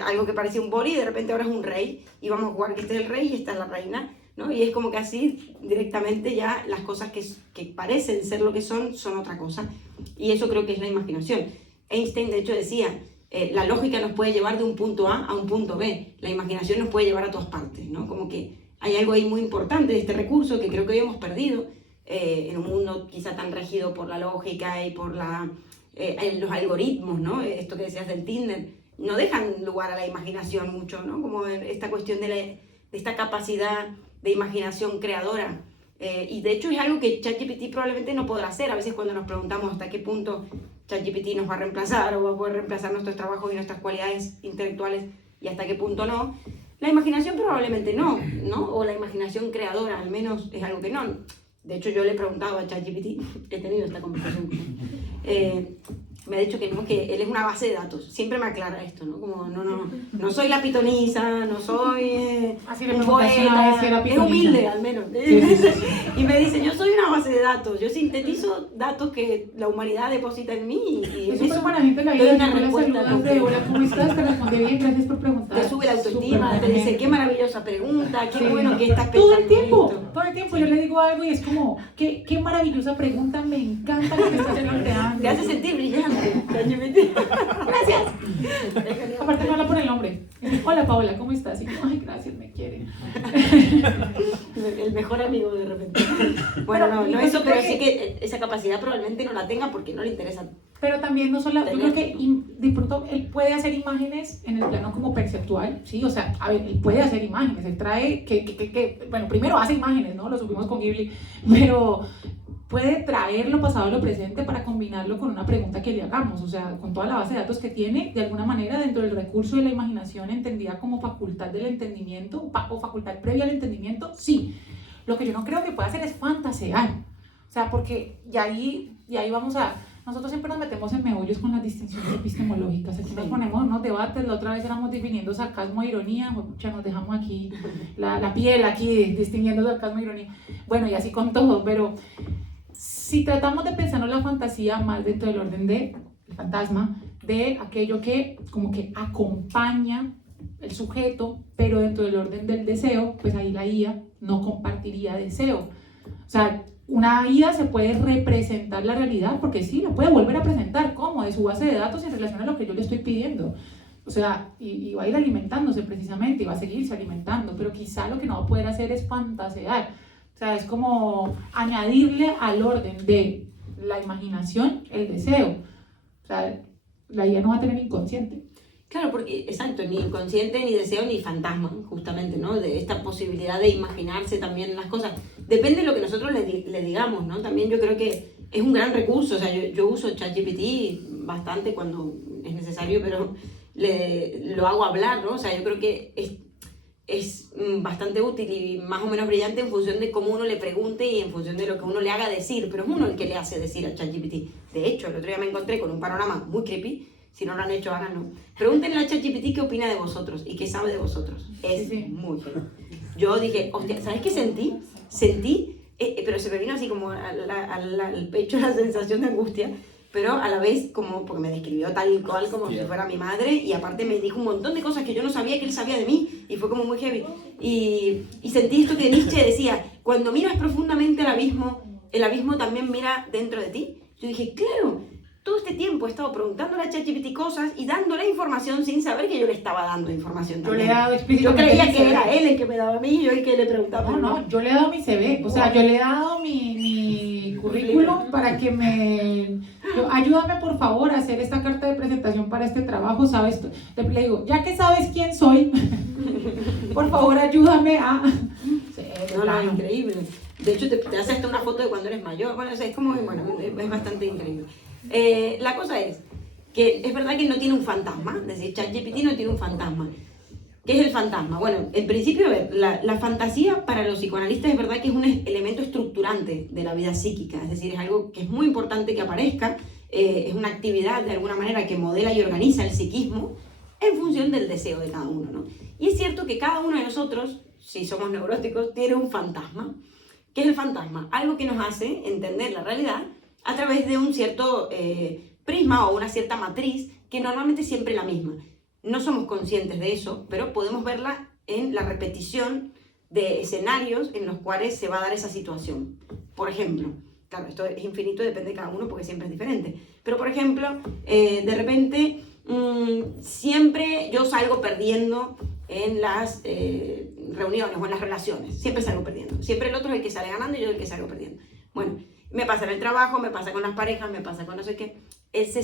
algo que parecía un boli, y de repente ahora es un rey, y vamos a jugar que este es el rey y esta es la reina, ¿no? Y es como que así directamente ya las cosas que parecen ser lo que son otra cosa. Y eso creo que es la imaginación. Einstein, de hecho, decía, la lógica nos puede llevar de un punto A a un punto B. La imaginación nos puede llevar a todas partes, ¿no? Como que hay algo ahí muy importante de este recurso que creo que hoy hemos perdido en un mundo quizá tan regido por la lógica y por los algoritmos, ¿no? Esto que decías del Tinder, no dejan lugar a la imaginación mucho, ¿no? Como esta cuestión de esta capacidad de imaginación creadora. Y de hecho es algo que ChatGPT probablemente no podrá hacer. A veces cuando nos preguntamos hasta qué punto ChatGPT nos va a reemplazar o va a poder reemplazar nuestros trabajos y nuestras cualidades intelectuales y hasta qué punto no, la imaginación probablemente no, ¿no? O la imaginación creadora, al menos es algo que no. De hecho, yo le he preguntado a ChatGPT, he tenido esta conversación con él, me ha dicho que no, que él es una base de datos. Siempre me aclara esto, ¿no? Como, no soy la pitonisa, no soy un poeta, es humilde al menos. Sí. Y me dice, yo soy una base de datos, yo sintetizo datos que la humanidad deposita en mí y es súper buena gente la vida, una respuesta. Hola, ¿cómo estás? Te responde bien, gracias por preguntar. Te sube la autoestima, te dice, qué maravillosa pregunta, qué bueno que estás pensando. Todo el tiempo yo le digo algo y es como, qué maravillosa pregunta, me encanta lo que estás planteando. Te hace sentir brillante. Gracias. Aparte me habla por el nombre. Hola Paola, ¿cómo estás? Y yo, ay, gracias, me quiere. El mejor amigo de repente. Bueno, no eso, pero sí que esa capacidad probablemente no la tenga porque no le interesa. Pero también no solo, yo creo que de pronto él puede hacer imágenes en el plano como perceptual, ¿sí? O sea, a ver, él puede hacer imágenes, él trae, bueno, primero hace imágenes, ¿no? Lo subimos con Ghibli, pero puede traer lo pasado a lo presente para combinarlo con una pregunta que le hagamos, o sea, con toda la base de datos que tiene, de alguna manera dentro del recurso de la imaginación entendida como facultad del entendimiento, o facultad previa al entendimiento, sí. Lo que yo no creo que pueda hacer es fantasear, o sea, porque y ahí vamos a... Nosotros siempre nos metemos en meollos con las distinciones epistemológicas. Aquí nos ponemos unos debates, la otra vez éramos definiendo sarcasmo e ironía, ya nos dejamos aquí la piel aquí distinguiendo sarcasmo e ironía. Bueno, y así con todo, pero si tratamos de pensarnos la fantasía más dentro del orden del fantasma, de aquello que como que acompaña el sujeto, pero dentro del orden del deseo, pues ahí la IA no compartiría deseo. O sea, una IA se puede representar la realidad, porque sí, la puede volver a presentar, ¿cómo? De su base de datos en relación a lo que yo le estoy pidiendo. O sea, y va a ir alimentándose precisamente, y va a seguirse alimentando, pero quizá lo que no va a poder hacer es fantasear. O sea, es como añadirle al orden de la imaginación el deseo. O sea, la IA no va a tener inconsciente. Claro, porque, exacto, ni inconsciente, ni deseo, ni fantasma, justamente, ¿no? De esta posibilidad de imaginarse también las cosas. Depende de lo que nosotros le digamos, ¿no? También yo creo que es un gran recurso, o sea, yo uso ChatGPT bastante cuando es necesario, pero lo hago hablar, ¿no? O sea, yo creo que es bastante útil y más o menos brillante en función de cómo uno le pregunte y en función de lo que uno le haga decir, pero es uno el que le hace decir a ChatGPT. De hecho, el otro día me encontré con un panorama muy creepy. Si no lo han hecho, háganlo. Pregúntenle a ChatGPT qué opina de vosotros y qué sabe de vosotros. Es muy feo. Yo dije, hostia, ¿sabes qué sentí? Pero se me vino así como al pecho la sensación de angustia, pero a la vez como, porque me describió tal cual como si fuera mi madre, y aparte me dijo un montón de cosas que yo no sabía que él sabía de mí, y fue como muy heavy. Y sentí esto que Nietzsche decía, cuando miras profundamente el abismo también mira dentro de ti. Yo dije, claro, todo este tiempo he estado preguntándole a ChatGPT cosas y dándole información sin saber que yo le estaba dando información también. Yo le he dado explícitamente. Yo creía que era él el que me daba a mí y yo el que le preguntaba. No, yo le he dado mi CV, o sea, yo le he dado mi currículum para que ayúdame por favor a hacer esta carta de presentación para este trabajo, ¿sabes? Le digo, ya que sabes quién soy, por favor ayúdame a... Sí, no, increíble. De hecho, te hace hasta una foto de cuando eres mayor. Bueno, es como, bueno, es bastante increíble. La cosa es que es verdad que no tiene un fantasma, es decir, ChatGPT no tiene un fantasma. ¿Qué es el fantasma? Bueno, en principio, a ver, la fantasía para los psicoanalistas es verdad que es un elemento estructurante de la vida psíquica, es decir, es algo que es muy importante que aparezca, es una actividad de alguna manera que modela y organiza el psiquismo en función del deseo de cada uno, ¿no? Y es cierto que cada uno de nosotros, si somos neuróticos, tiene un fantasma. ¿Qué es el fantasma? Algo que nos hace entender la realidad a través de un cierto prisma o una cierta matriz que normalmente es siempre la misma. No somos conscientes de eso, pero podemos verla en la repetición de escenarios en los cuales se va a dar esa situación. Por ejemplo, claro, esto es infinito, depende de cada uno porque siempre es diferente, pero por ejemplo, de repente, siempre yo salgo perdiendo en las reuniones o en las relaciones, siempre salgo perdiendo. Siempre el otro es el que sale ganando y yo el que salgo perdiendo. Bueno, me pasa en el trabajo, me pasa con las parejas, me pasa con no sé qué. Ese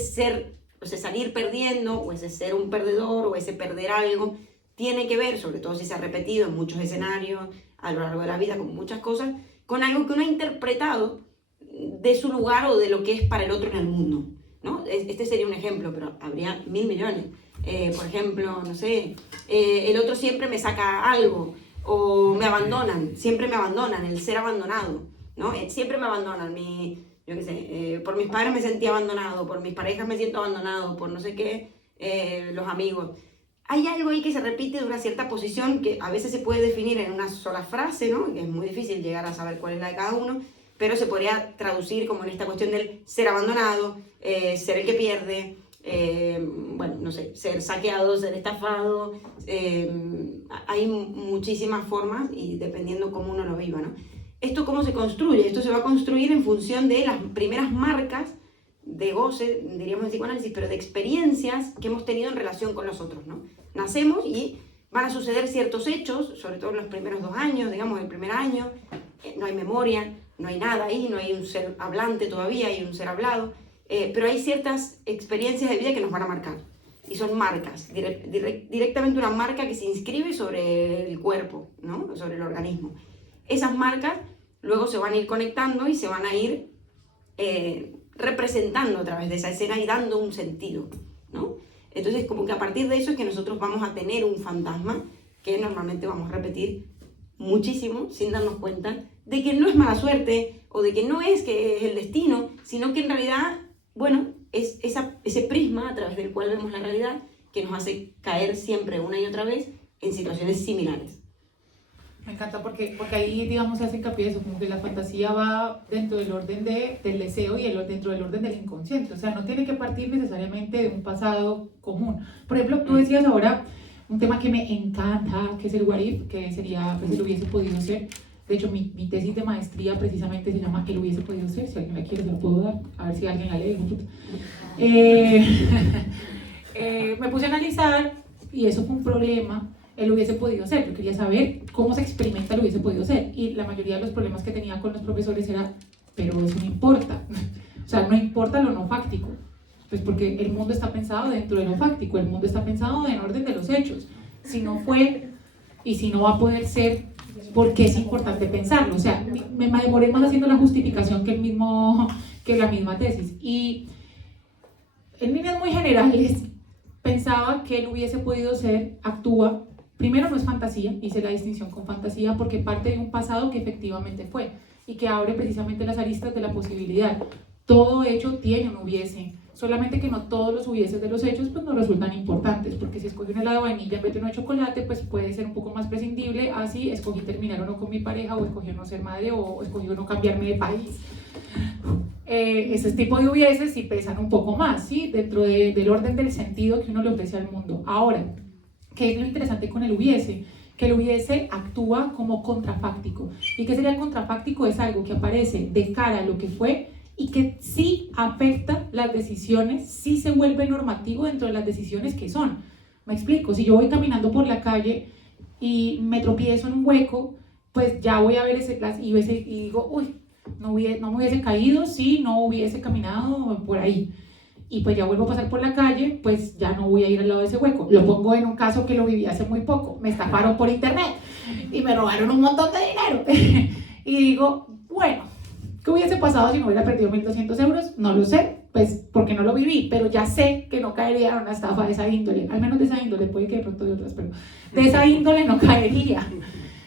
salir perdiendo, o ese ser un perdedor, o ese perder algo, tiene que ver, sobre todo si se ha repetido en muchos escenarios a lo largo de la vida, con muchas cosas, con algo que uno ha interpretado de su lugar o de lo que es para el otro en el mundo, ¿no? Este sería un ejemplo, pero habría 1000 millones. Por ejemplo, no sé, el otro siempre me saca algo, o me abandonan, siempre me abandonan, el ser abandonado, ¿no? Siempre me abandonan, yo qué sé, por mis padres me sentí abandonado, por mis parejas me siento abandonado, por no sé qué, los amigos. Hay algo ahí que se repite de una cierta posición que a veces se puede definir en una sola frase, ¿no? Que es muy difícil llegar a saber cuál es la de cada uno, pero se podría traducir como en esta cuestión del ser abandonado, ser el que pierde, bueno, no sé, ser saqueado, ser estafado. Hay muchísimas formas y dependiendo cómo uno lo viva, ¿no? ¿Esto cómo se construye? Esto se va a construir en función de las primeras marcas de goce, diríamos en psicoanálisis, pero de experiencias que hemos tenido en relación con los otros, ¿no? Nacemos y van a suceder ciertos hechos, sobre todo en los primeros 2 años, digamos, el primer año, no hay memoria, no hay nada ahí, no hay un ser hablante todavía, hay un ser hablado, pero hay ciertas experiencias de vida que nos van a marcar, y son marcas, directamente una marca que se inscribe sobre el cuerpo, ¿no? Sobre el organismo. Esas marcas luego se van a ir conectando y se van a ir representando a través de esa escena y dando un sentido, ¿no? Entonces, como que a partir de eso es que nosotros vamos a tener un fantasma que normalmente vamos a repetir muchísimo sin darnos cuenta de que no es mala suerte o de que no es que es el destino, sino que en realidad, bueno, es ese prisma a través del cual vemos la realidad que nos hace caer siempre una y otra vez en situaciones similares. Me encanta porque ahí, digamos, se hace hincapié eso, como que la fantasía va dentro del orden del deseo y dentro del orden del inconsciente. O sea, no tiene que partir necesariamente de un pasado común. Por ejemplo, tú decías ahora un tema que me encanta, que es el what if, que sería, pues, el hubiese podido ser. De hecho, mi tesis de maestría precisamente se llama El hubiese podido ser. Si alguien la quiere, se la puedo dar. A ver si alguien la lee. Me puse a analizar y eso fue un problema. Él hubiese podido ser, yo quería saber cómo se experimenta el hubiese podido ser, y la mayoría de los problemas que tenía con los profesores era, pero eso no importa, o sea, no importa lo no fáctico, pues porque el mundo está pensado dentro de lo fáctico, el mundo está pensado en orden de los hechos, si no fue y si no va a poder ser, ¿por qué es importante pensarlo? O sea, me demoré más haciendo la justificación que la misma tesis, y en líneas muy generales pensaba que él hubiese podido ser, actúa Primero, no es fantasía, hice la distinción con fantasía porque parte de un pasado que efectivamente fue y que abre precisamente las aristas de la posibilidad. Todo hecho tiene un hubiese, solamente que no todos los hubieses de los hechos pues nos resultan importantes, porque si escogí un helado de vainilla en vez de uno de chocolate, pues puede ser un poco más prescindible, así escogí terminar o no con mi pareja, o escogí no ser madre, o escogí no cambiarme de país. Ese tipo de hubieses sí pesan un poco más, ¿sí? Dentro del orden del sentido que uno le ofrece al mundo. Ahora, ¿qué es lo interesante con el hubiese? Que el hubiese actúa como contrafáctico. ¿Y qué sería el contrafáctico? Es algo que aparece de cara a lo que fue y que sí afecta las decisiones, sí se vuelve normativo dentro de las decisiones que son. Me explico, si yo voy caminando por la calle y me tropiezo en un hueco, pues ya voy a ver y digo, uy, no me hubiese caído si no hubiese caminado por ahí. Y pues ya vuelvo a pasar por la calle, pues ya no voy a ir al lado de ese hueco. Lo pongo en un caso que lo viví hace muy poco. Me estafaron por internet y me robaron un montón de dinero. Y digo, bueno, ¿qué hubiese pasado si no hubiera perdido 1.200 euros? No lo sé, pues porque no lo viví, pero ya sé que no caería en una estafa de esa índole. Al menos de esa índole, puede que de pronto de otras, pero de esa índole no caería.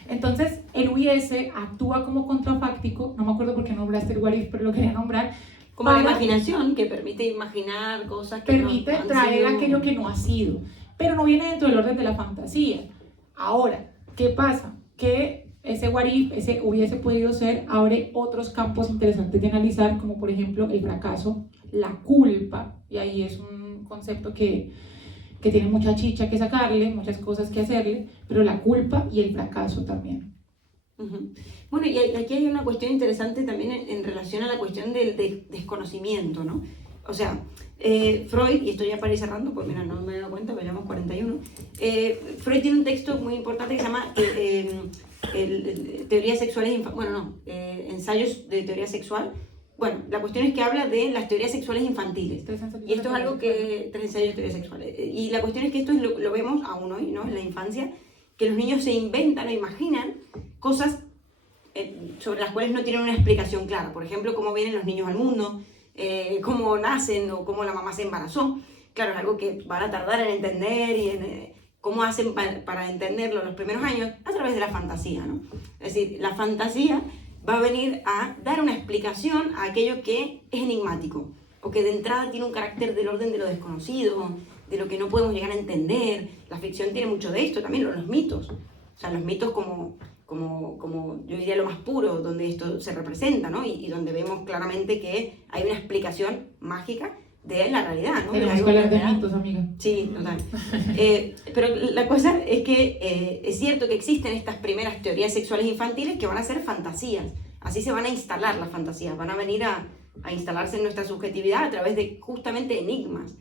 Entonces, el hubiese actúa como contrafáctico, no me acuerdo por qué nombraste el what if, pero lo quería nombrar. Como la imaginación, que permite imaginar cosas que permite no traer aquello que no ha sido, pero no viene dentro del orden de la fantasía. Ahora, ¿qué pasa? Que ese what if, ese hubiese podido ser, abre otros campos interesantes de analizar, como por ejemplo el fracaso, la culpa, y ahí es un concepto que tiene mucha chicha que sacarle, muchas cosas que hacerle, pero la culpa y el fracaso también. Uh-huh. Bueno, y aquí hay una cuestión interesante también en relación a la cuestión del desconocimiento, ¿no? O sea, Freud, y esto ya para ir cerrando, pues mira, no me he dado cuenta, pero llevamos 41, Freud tiene un texto muy importante que se llama Teorías Sexuales, Ensayos de Teoría Sexual. Bueno, la cuestión es que habla de las teorías sexuales infantiles. Y esto es algo que... Tres ensayos de teorías sexuales. Y la cuestión es que esto lo vemos aún hoy, ¿no? En la infancia, que los niños se inventan o imaginan cosas sobre las cuales no tienen una explicación clara. Por ejemplo, cómo vienen los niños al mundo, cómo nacen o cómo la mamá se embarazó. Claro, es algo que van a tardar en entender y en cómo hacen para entenderlo los primeros años a través de la fantasía, ¿no? Es decir, la fantasía va a venir a dar una explicación a aquello que es enigmático o que de entrada tiene un carácter del orden de lo desconocido, de lo que no podemos llegar a entender. La ficción tiene mucho de esto, también los mitos. O sea, los mitos como yo diría lo más puro, donde esto se representa, ¿no? Y donde vemos claramente que hay una explicación mágica de la realidad, ¿no? Tenemos que hablar de mitos, amiga. Sí, total. Pero la cosa es que es cierto que existen estas primeras teorías sexuales infantiles que van a ser fantasías. Así se van a instalar las fantasías, van a venir a instalarse en nuestra subjetividad a través de justamente enigmas,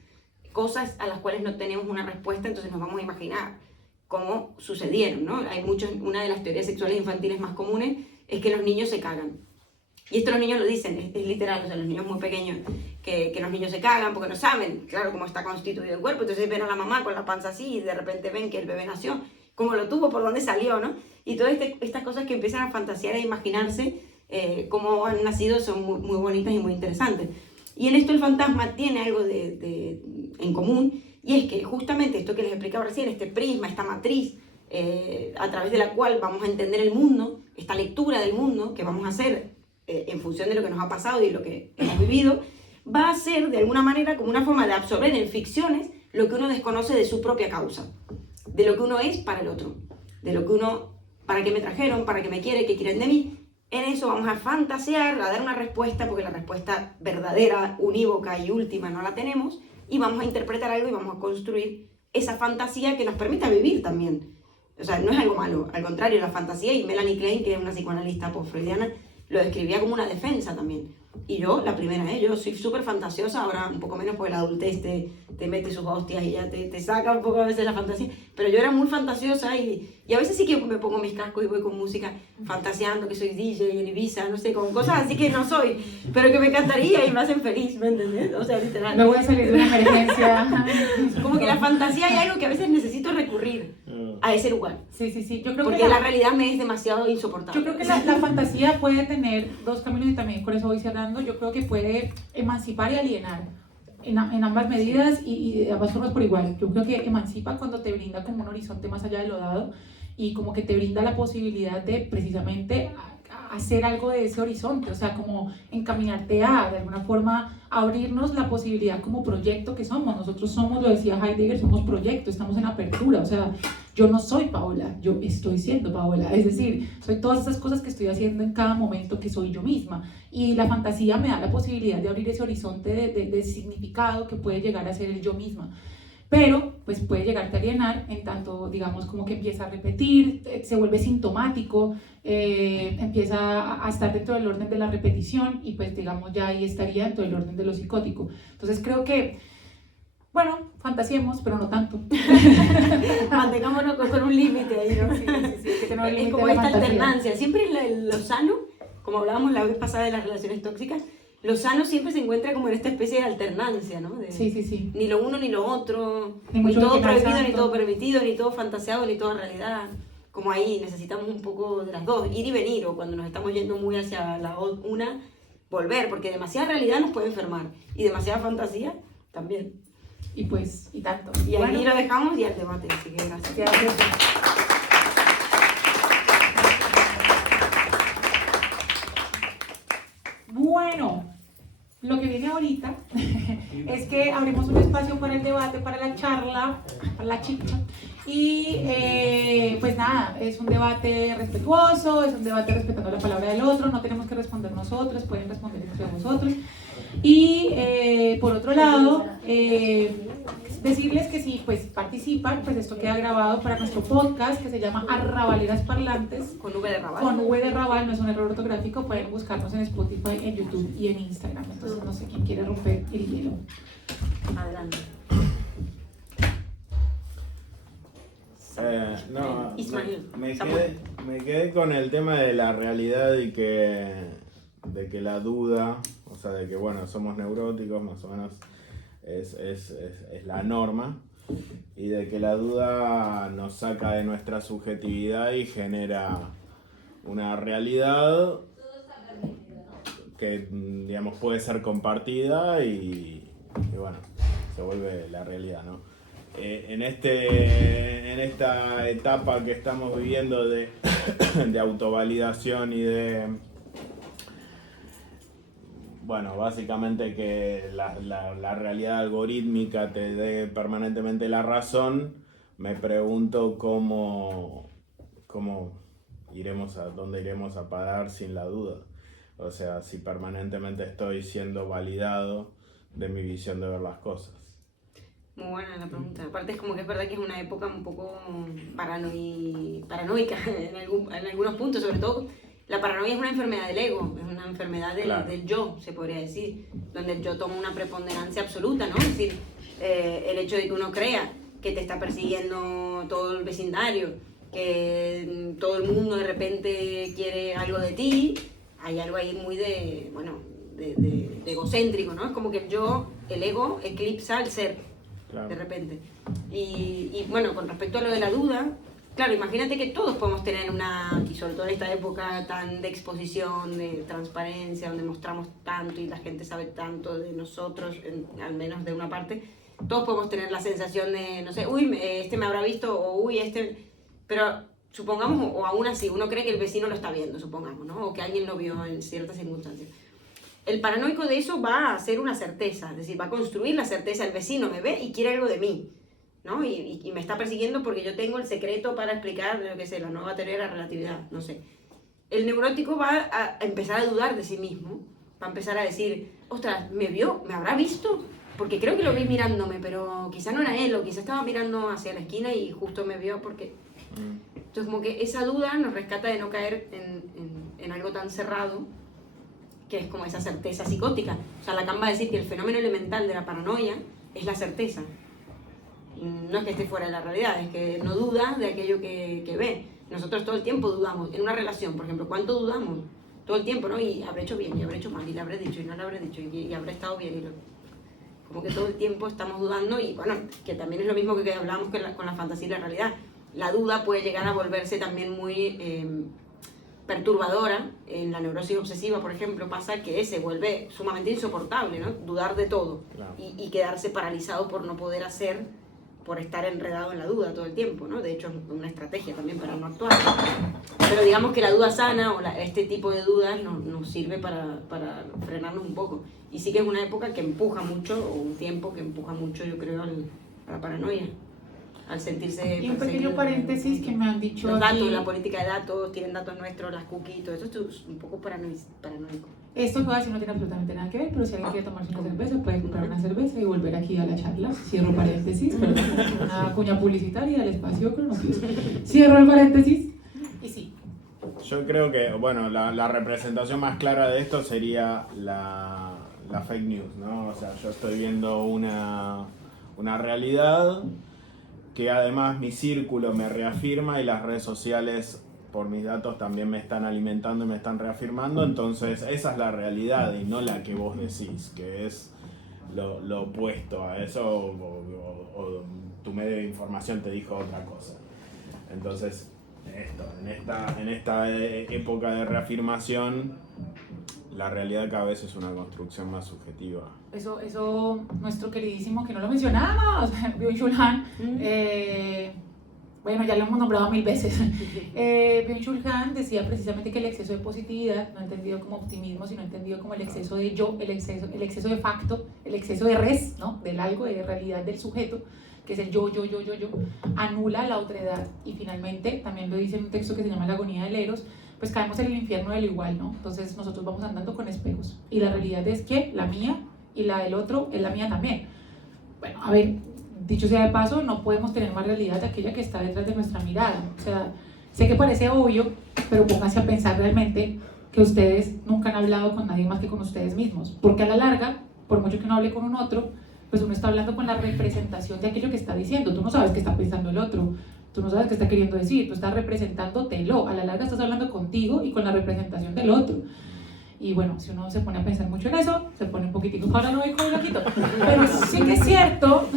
cosas a las cuales no tenemos una respuesta, entonces nos vamos a imaginar cómo sucedieron, ¿no? Una de las teorías sexuales infantiles más comunes es que los niños se cagan. Y esto los niños lo dicen, es literal, o sea, los niños muy pequeños, que los niños se cagan porque no saben, claro, cómo está constituido el cuerpo, entonces ven a la mamá con la panza así y de repente ven que el bebé nació, cómo lo tuvo, por dónde salió, ¿no? Y todas estas cosas que empiezan a fantasear e imaginarse cómo han nacido son muy, muy bonitas y muy interesantes. Y en esto el fantasma tiene algo en común, y es que justamente esto que les explicaba recién, este prisma, esta matriz, a través de la cual vamos a entender el mundo, esta lectura del mundo que vamos a hacer en función de lo que nos ha pasado y lo que hemos vivido, va a ser de alguna manera como una forma de absorber en ficciones lo que uno desconoce de su propia causa, de lo que uno es para el otro, de lo que uno, para qué me trajeron, para qué me quiere, qué quieren de mí. En eso vamos a fantasear, a dar una respuesta, porque la respuesta verdadera, unívoca y última no la tenemos, y vamos a interpretar algo y vamos a construir esa fantasía que nos permita vivir también. O sea, no es algo malo, al contrario, la fantasía, y Melanie Klein, que es una psicoanalista post-freudiana, lo describía como una defensa también. Y yo, la primera, yo soy súper fantasiosa, ahora un poco menos porque la adultez te mete sus hostias y ya te saca un poco a veces la fantasía, pero yo era muy fantasiosa y a veces sí que me pongo mis cascos y voy con música fantaseando que soy DJ en Ibiza, no sé, con cosas así que no soy, pero que me encantaría y me hacen feliz, ¿me entendés? O sea, literal. Me voy a salir de una emergencia. Como que la fantasía hay algo que a veces necesito recurrir a ese lugar. Sí, yo creo porque que la realidad me es demasiado insoportable. Yo creo que la fantasía puede tener dos caminos y también por eso voy cerrando. Yo creo que puede emancipar y alienar. en ambas medidas y de ambas formas por igual. Yo creo que emancipa cuando te brinda como un horizonte más allá de lo dado y como que te brinda la posibilidad de precisamente hacer algo de ese horizonte, o sea, como encaminarte a, de alguna forma, abrirnos la posibilidad como proyecto que somos. Nosotros somos, lo decía Heidegger, somos proyecto, estamos en apertura, o sea, yo no soy Paola, yo estoy siendo Paola, es decir, soy todas esas cosas que estoy haciendo en cada momento que soy yo misma. Y la fantasía me da la posibilidad de abrir ese horizonte de significado que puede llegar a ser el yo misma. Pero pues puede llegarte a alienar en tanto, digamos, como que empieza a repetir, se vuelve sintomático, empieza a estar dentro del orden de la repetición y pues digamos ya ahí estaría dentro del orden de lo psicótico. Entonces creo que, bueno, fantasiemos, pero no tanto. Mantengámonos con un límite ahí, ¿no? Sí, que tener Es como esta alternancia, siempre lo sano, como hablábamos la vez pasada de las relaciones tóxicas, lo sano siempre se encuentra como en esta especie de alternancia, ¿no? Sí. Ni lo uno ni lo otro, ni mucho todo que no prohibido, santo. ni todo permitido, ni todo fantaseado, ni todo realidad. Como ahí necesitamos un poco de las dos, ir y venir, o cuando nos estamos yendo muy hacia una, volver, porque demasiada realidad nos puede enfermar, y demasiada fantasía también. Y pues, y tanto. Y aquí lo dejamos y al debate, así que gracias. Bueno, lo que viene ahorita es que abrimos un espacio para el debate, para la charla, para la chicha. Y pues nada, es un debate respetuoso, es un debate respetando la palabra del otro, no tenemos que responder nosotros, pueden responder entre vosotros. Y por otro lado, decirles que si pues participan, pues esto queda grabado para nuestro podcast que se llama Arrabaleras Parlantes. Con V de Raval. Con V de Raval, no es un error ortográfico, pueden buscarnos en Spotify, en YouTube y en Instagram. Entonces no sé quién quiere romper el hielo. Adelante. No, Ismael, me quedé con el tema de la realidad y de que la duda, o sea, de que bueno, somos neuróticos, más o menos es la norma, y de que la duda nos saca de nuestra subjetividad y genera una realidad que, digamos, puede ser compartida y bueno, se vuelve la realidad, ¿no? En esta etapa que estamos viviendo de autovalidación y de, bueno, básicamente que la realidad algorítmica te dé permanentemente la razón, me pregunto dónde iremos a parar sin la duda. O sea, si permanentemente estoy siendo validado de mi visión de ver las cosas. Muy buena la pregunta. Aparte es como que es verdad que es una época un poco paranoica en algunos puntos, sobre todo la paranoia es una enfermedad del ego, es una enfermedad del yo, se podría decir, donde el yo toma una preponderancia absoluta, ¿no? Es decir, el hecho de que uno crea que te está persiguiendo todo el vecindario, que todo el mundo de repente quiere algo de ti, hay algo ahí muy de egocéntrico, ¿no? Es como que el ego eclipsa al ser. Claro. De repente. Y bueno, con respecto a lo de la duda, claro, imagínate que todos podemos tener y sobre todo en esta época tan de exposición, de transparencia, donde mostramos tanto y la gente sabe tanto de nosotros, al menos de una parte, todos podemos tener la sensación de, no sé, uy, este me habrá visto, o uy, pero supongamos, o aún así, uno cree que el vecino lo está viendo, supongamos, ¿no? O que alguien lo vio en ciertas circunstancias. El paranoico de eso va a hacer una certeza, es decir, va a construir la certeza, el vecino me ve y quiere algo de mí, ¿no? Y me está persiguiendo porque yo tengo el secreto para explicar, lo que sé, la nueva teoría de la relatividad, no sé. El neurótico va a empezar a dudar de sí mismo, va a empezar a decir, ostras, ¿me vio? ¿Me habrá visto? Porque creo que lo vi mirándome, pero quizá no era él, o quizá estaba mirando hacia la esquina y justo me vio porque... Entonces como que esa duda nos rescata de no caer en algo tan cerrado, que es como esa certeza psicótica. O sea, Lacan va a decir que el fenómeno elemental de la paranoia es la certeza. No es que esté fuera de la realidad, es que no duda de aquello que ve. Nosotros todo el tiempo dudamos. En una relación, por ejemplo, ¿cuánto dudamos? Todo el tiempo, ¿no? Y habré hecho bien, y habré hecho mal, y le habré dicho, y no le habré dicho, y habré estado bien. Como que todo el tiempo estamos dudando, y bueno, que también es lo mismo que hablamos con la fantasía y la realidad. La duda puede llegar a volverse también muy... perturbadora. En la neurosis obsesiva, por ejemplo, pasa que se vuelve sumamente insoportable, ¿no? Dudar de todo, Claro. y quedarse paralizado por no poder hacer, por estar enredado en la duda todo el tiempo, ¿no? De hecho, es una estrategia también para no actuar. Pero digamos que la duda sana o este tipo de dudas nos sirve para frenarnos un poco. Y sí que es una época que empuja mucho, o un tiempo que empuja mucho, yo creo, a la paranoia, al sentirse Y un pequeño perseguido. paréntesis que me han dicho Los datos, aquí, la política de datos, tienen datos nuestros, las cookies, todo esto es un poco paranoico. esto que voy a decir no tiene absolutamente nada que ver, pero si alguien quiere tomarse una cerveza, puede comprar una cerveza y volver aquí a la charla. Cierro paréntesis, perdón, una cuña publicitaria del espacio Cronopios. Cierro el paréntesis y sí. Yo creo que, bueno, la representación más clara de esto sería la fake news, ¿no? O sea, yo estoy viendo una realidad que además mi círculo me reafirma y las redes sociales, por mis datos, también me están alimentando y me están reafirmando. Entonces, esa es la realidad y no la que vos decís, que es lo opuesto a eso, o tu medio de información te dijo otra cosa. Entonces, en esta época de reafirmación, la realidad cada vez es una construcción más subjetiva. Eso nuestro queridísimo, que no lo mencionamos, Byung-Chul Han, bueno, ya lo hemos nombrado 1000 veces. Byung-Chul Han decía precisamente que el exceso de positividad, no entendido como optimismo, sino entendido como el exceso de yo, el exceso de facto, el exceso de res, ¿no? Del algo, de realidad del sujeto, que es el yo, anula la otredad. Y finalmente, también lo dice en un texto que se llama La agonía del Eros, pues caemos en el infierno del igual, ¿no? Entonces nosotros vamos andando con espejos. Y la realidad es que la mía y la del otro es la mía también. Bueno, a ver, dicho sea de paso, no podemos tener más realidad de aquella que está detrás de nuestra mirada. O sea, sé que parece obvio, pero pónganse a pensar realmente que ustedes nunca han hablado con nadie más que con ustedes mismos. Porque a la larga, por mucho que uno hable con un otro, pues uno está hablando con la representación de aquello que está diciendo. Tú no sabes qué está pensando el otro, tú no sabes qué está queriendo decir, tú estás representándotelo. A la larga estás hablando contigo y con la representación del otro. Y bueno, si uno se pone a pensar mucho en eso, se pone un poquitico paranoico y loquito. Pero sí que es cierto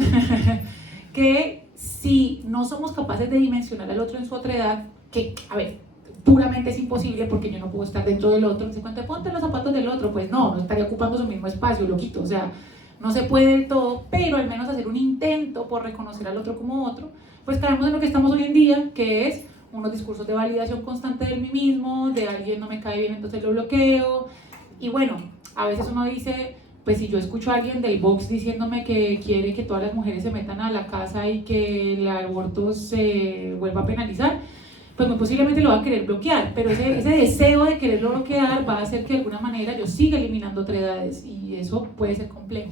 que si no somos capaces de dimensionar al otro en su otredad, que, a ver, puramente es imposible porque yo no puedo estar dentro del otro. Cuando ponte los zapatos del otro, pues no estaría ocupando su mismo espacio, loquito. O sea, no se puede del todo, pero al menos hacer un intento por reconocer al otro como otro, pues caemos en lo que estamos hoy en día, que es unos discursos de validación constante de mí mismo, de alguien no me cae bien, entonces lo bloqueo. Y bueno, a veces uno dice, pues si yo escucho a alguien del Vox diciéndome que quiere que todas las mujeres se metan a la casa y que el aborto se vuelva a penalizar, pues muy posiblemente lo va a querer bloquear, pero ese deseo de quererlo bloquear va a hacer que de alguna manera yo siga eliminando otredades, y eso puede ser complejo.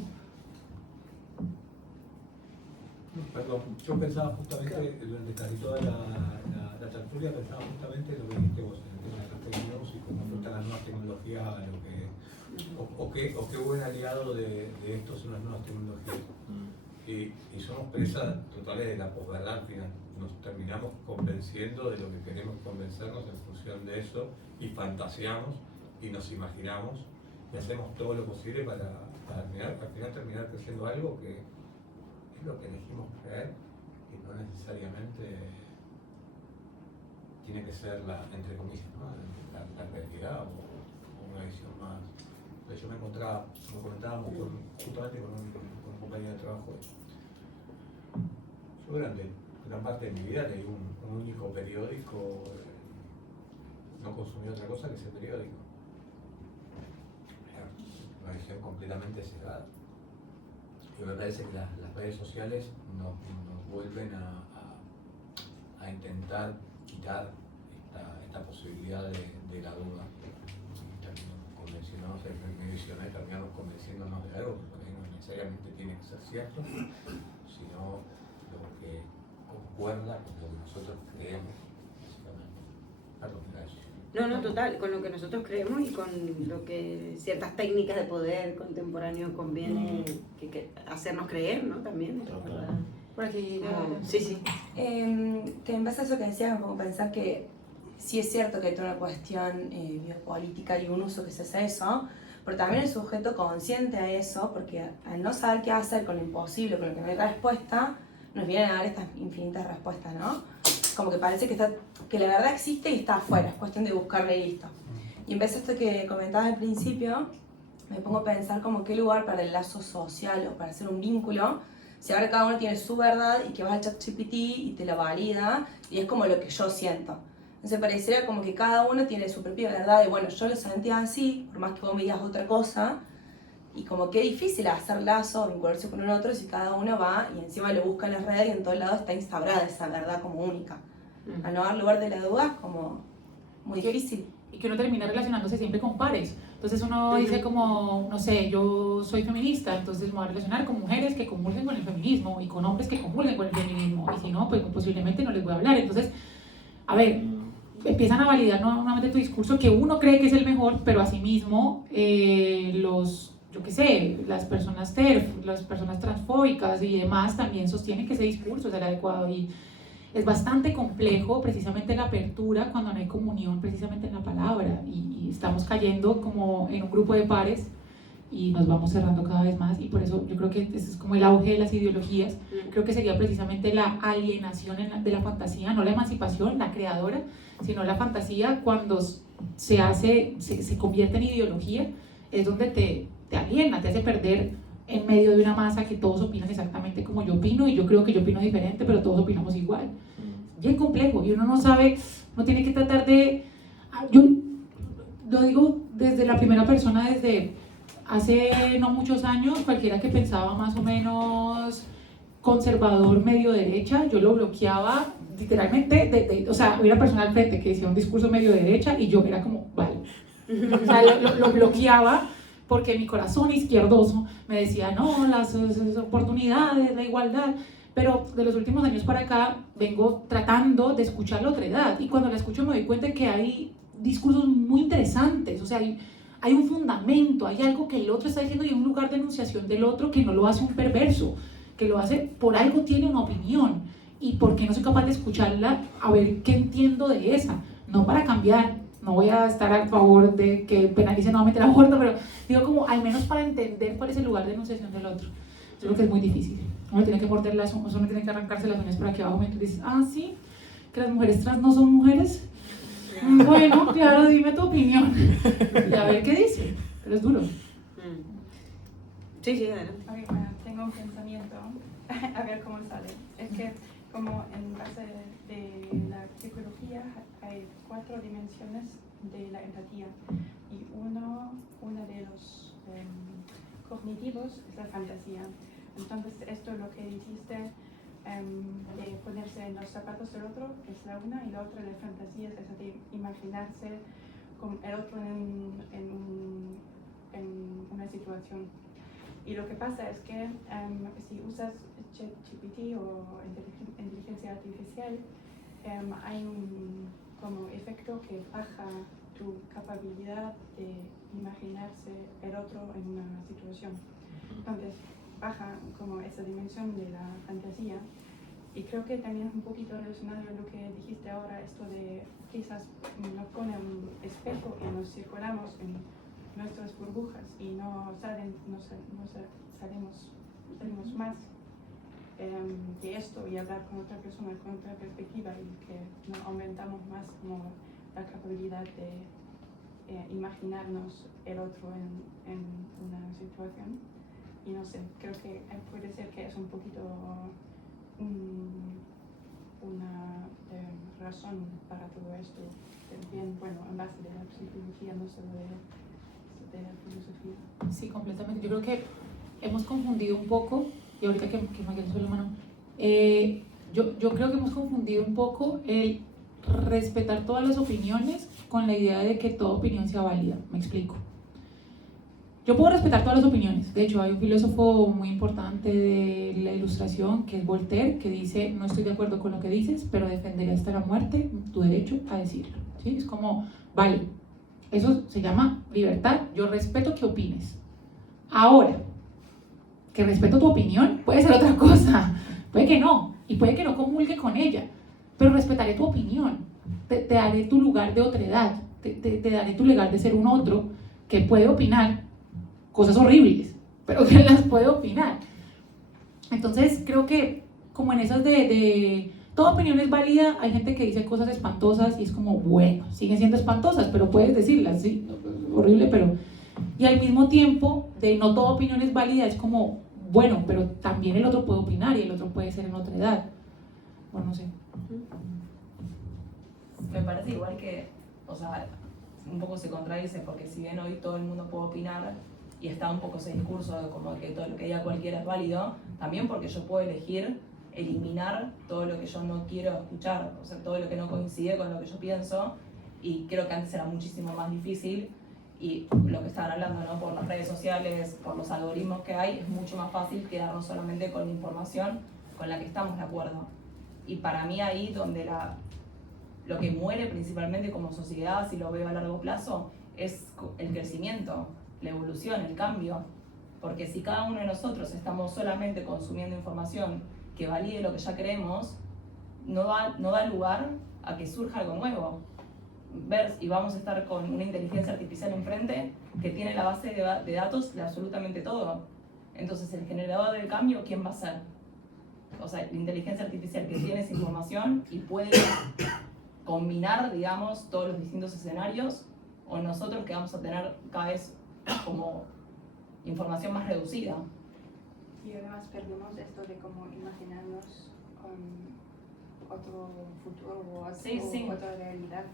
Perdón, yo pensaba justamente, durante casi toda la tertulia, pensaba justamente lo que dijiste vos, en el tema de las fake news y cómo afrontar las nuevas tecnologías a lo que, o qué buen aliado de esto son las nuevas tecnologías. Y somos presas totales de la posverdad al final. Nos terminamos convenciendo de lo que queremos convencernos en función de eso, y fantaseamos y nos imaginamos y hacemos todo lo posible para al final terminar creciendo algo que es lo que elegimos creer, y no necesariamente tiene que ser entre comillas, ¿no? la realidad o una visión más. Yo me encontraba, como comentábamos justamente con un compañero de trabajo, yo gran parte de mi vida leí un único periódico, no consumí otra cosa que ese periódico. Era una visión completamente cegada. Y me parece que las redes sociales nos vuelven a intentar quitar esta posibilidad de la duda. Terminamos convenciéndonos, me visioné, terminamos convenciéndonos de algo que por ahí no necesariamente tiene que ser cierto, sino lo que concuerda con lo que nosotros creemos, básicamente. Perdón, gracias. No, total, con lo que nosotros creemos y con lo que ciertas técnicas de poder contemporáneo conviene que hacernos creer, ¿no? También. Por aquí. Sí. Que en base a eso que decías, como pensar que sí es cierto que hay toda una cuestión biopolítica y un uso que se hace a eso, pero también el sujeto consciente a eso, porque al no saber qué hacer con lo imposible, con lo que no hay respuesta, nos vienen a dar estas infinitas respuestas, ¿no? como que parece que la verdad existe y está afuera, es cuestión de buscarla y listo. Y en vez de esto que comentabas al principio, me pongo a pensar como qué lugar para el lazo social o para hacer un vínculo, si ahora cada uno tiene su verdad y que vas al ChatGPT y te la valida y es como lo que yo siento. Entonces pareciera como que cada uno tiene su propia verdad de, bueno, yo lo sentía así, por más que vos me digas otra cosa, y como que difícil hacer lazo, vincularse con un otro si cada uno va y encima lo busca en las redes y en todos lados está instaurada esa verdad como única. Al no dar lugar de la duda es como muy difícil. Y que uno termina relacionándose siempre con pares. Entonces uno dice como, no sé, yo soy feminista, entonces me voy a relacionar con mujeres que comulguen con el feminismo y con hombres que comulguen con el feminismo. Y si no, pues posiblemente no les voy a hablar. Entonces, a ver, empiezan a validar nuevamente tu discurso que uno cree que es el mejor, pero asimismo yo qué sé, las personas TERF, las personas transfóbicas y demás también sostienen que ese discurso es el adecuado y es bastante complejo precisamente la apertura cuando no hay comunión precisamente en la palabra y estamos cayendo como en un grupo de pares y nos vamos cerrando cada vez más y por eso yo creo que ese es como el auge de las ideologías, creo que sería precisamente la alienación de la fantasía, no la emancipación, la creadora, sino la fantasía cuando se convierte en ideología, es donde te aliena, te hace perder en medio de una masa que todos opinan exactamente como yo opino y yo creo que yo opino diferente, pero todos opinamos igual. Bien complejo y uno no sabe, uno tiene que tratar de... Yo lo digo desde la primera persona, desde hace no muchos años, cualquiera que pensaba más o menos conservador, medio derecha, yo lo bloqueaba literalmente, o sea, había una persona al frente que decía un discurso medio derecha y yo era como, vale, o sea, lo bloqueaba porque mi corazón izquierdoso me decía, no, las oportunidades, la igualdad, pero de los últimos años para acá vengo tratando de escuchar la otra edad y cuando la escucho me doy cuenta que hay discursos muy interesantes, o sea, hay un fundamento, hay algo que el otro está diciendo y hay un lugar de enunciación del otro que no lo hace un perverso, que lo hace, por algo tiene una opinión y por qué no soy capaz de escucharla a ver qué entiendo de esa, no para cambiar. No voy a estar a favor de que penalicen nuevamente el aborto, pero digo como al menos para entender cuál es el lugar de enunciación del otro. Yo creo que es muy difícil. Uno tiene que morder uno tiene que arrancarse las uñas por aquí abajo mientras dices, ah, sí, que las mujeres trans no son mujeres. Bueno, claro, dime tu opinión. Y a ver qué dice. Pero es duro. Sí, adelante. Okay, tengo un pensamiento, a ver cómo sale. Es que como en base de la psicología hay 4 dimensiones de la empatía y una de los cognitivos es la fantasía. Entonces esto lo que dijiste de ponerse en los zapatos del otro es la una y la otra de fantasía es esa de imaginarse con el otro en una situación. Y lo que pasa es que si usas ChatGPT o inteligencia artificial, hay un como efecto que baja tu capacidad de imaginarse el otro en una situación. Entonces, baja como esa dimensión de la fantasía. Y creo que también es un poquito relacionado a lo que dijiste ahora, esto de quizás nos pone un espejo y nos circulamos en nuestras burbujas y no salimos más de esto y hablar con otra persona con otra perspectiva y que no aumentamos más como la capacidad de imaginarnos el otro en una situación. Y no sé, creo que puede ser que es un poquito una razón para todo esto, también, bueno, en base de la psicología, no solo de la filosofía. Sí, completamente. Yo creo que hemos confundido un poco, y ahorita que Maguel sube la mano, yo creo que hemos confundido un poco el respetar todas las opiniones con la idea de que toda opinión sea válida. Me explico. Yo puedo respetar todas las opiniones. De hecho, hay un filósofo muy importante de la Ilustración, que es Voltaire, que dice, no estoy de acuerdo con lo que dices, pero defenderé hasta la muerte tu derecho a decirlo. ¿Sí? Es como, vale, eso se llama libertad. Yo respeto que opines. Ahora, que respeto tu opinión puede ser otra cosa. Puede que no, y puede que no comulgue con ella, pero respetaré tu opinión. Te daré tu lugar de otredad, te daré tu lugar de ser un otro que puede opinar cosas horribles, pero que las puede opinar. Entonces creo que como en esas toda opinión es válida, hay gente que dice cosas espantosas y es como, bueno, siguen siendo espantosas, pero puedes decirlas, sí, horrible, pero... Y al mismo tiempo, de no toda opinión es válida, es como, bueno, pero también el otro puede opinar y el otro puede ser en otra edad. Bueno, no sé. Me parece igual que, o sea, un poco se contradice porque si bien hoy todo el mundo puede opinar y está un poco ese discurso de como que todo lo que diga cualquiera es válido, también porque yo puedo elegir eliminar todo lo que yo no quiero escuchar, o sea, todo lo que no coincide con lo que yo pienso, y creo que antes era muchísimo más difícil, y lo que estaban hablando, ¿no? Por las redes sociales, por los algoritmos que hay, es mucho más fácil quedarnos solamente con la información con la que estamos de acuerdo. Y para mí ahí donde lo que muere principalmente como sociedad, si lo veo a largo plazo, es el crecimiento, la evolución, el cambio. Porque si cada uno de nosotros estamos solamente consumiendo información que valide lo que ya creemos, no da lugar a que surja algo nuevo. Y vamos a estar con una inteligencia artificial enfrente que tiene la base de datos de absolutamente todo. Entonces, el generador del cambio, ¿quién va a ser? O sea, la inteligencia artificial que tiene esa información y puede combinar, digamos, todos los distintos escenarios, o nosotros que vamos a tener cada vez como información más reducida. Y además perdemos esto de cómo imaginarnos otro futuro o otra realidad.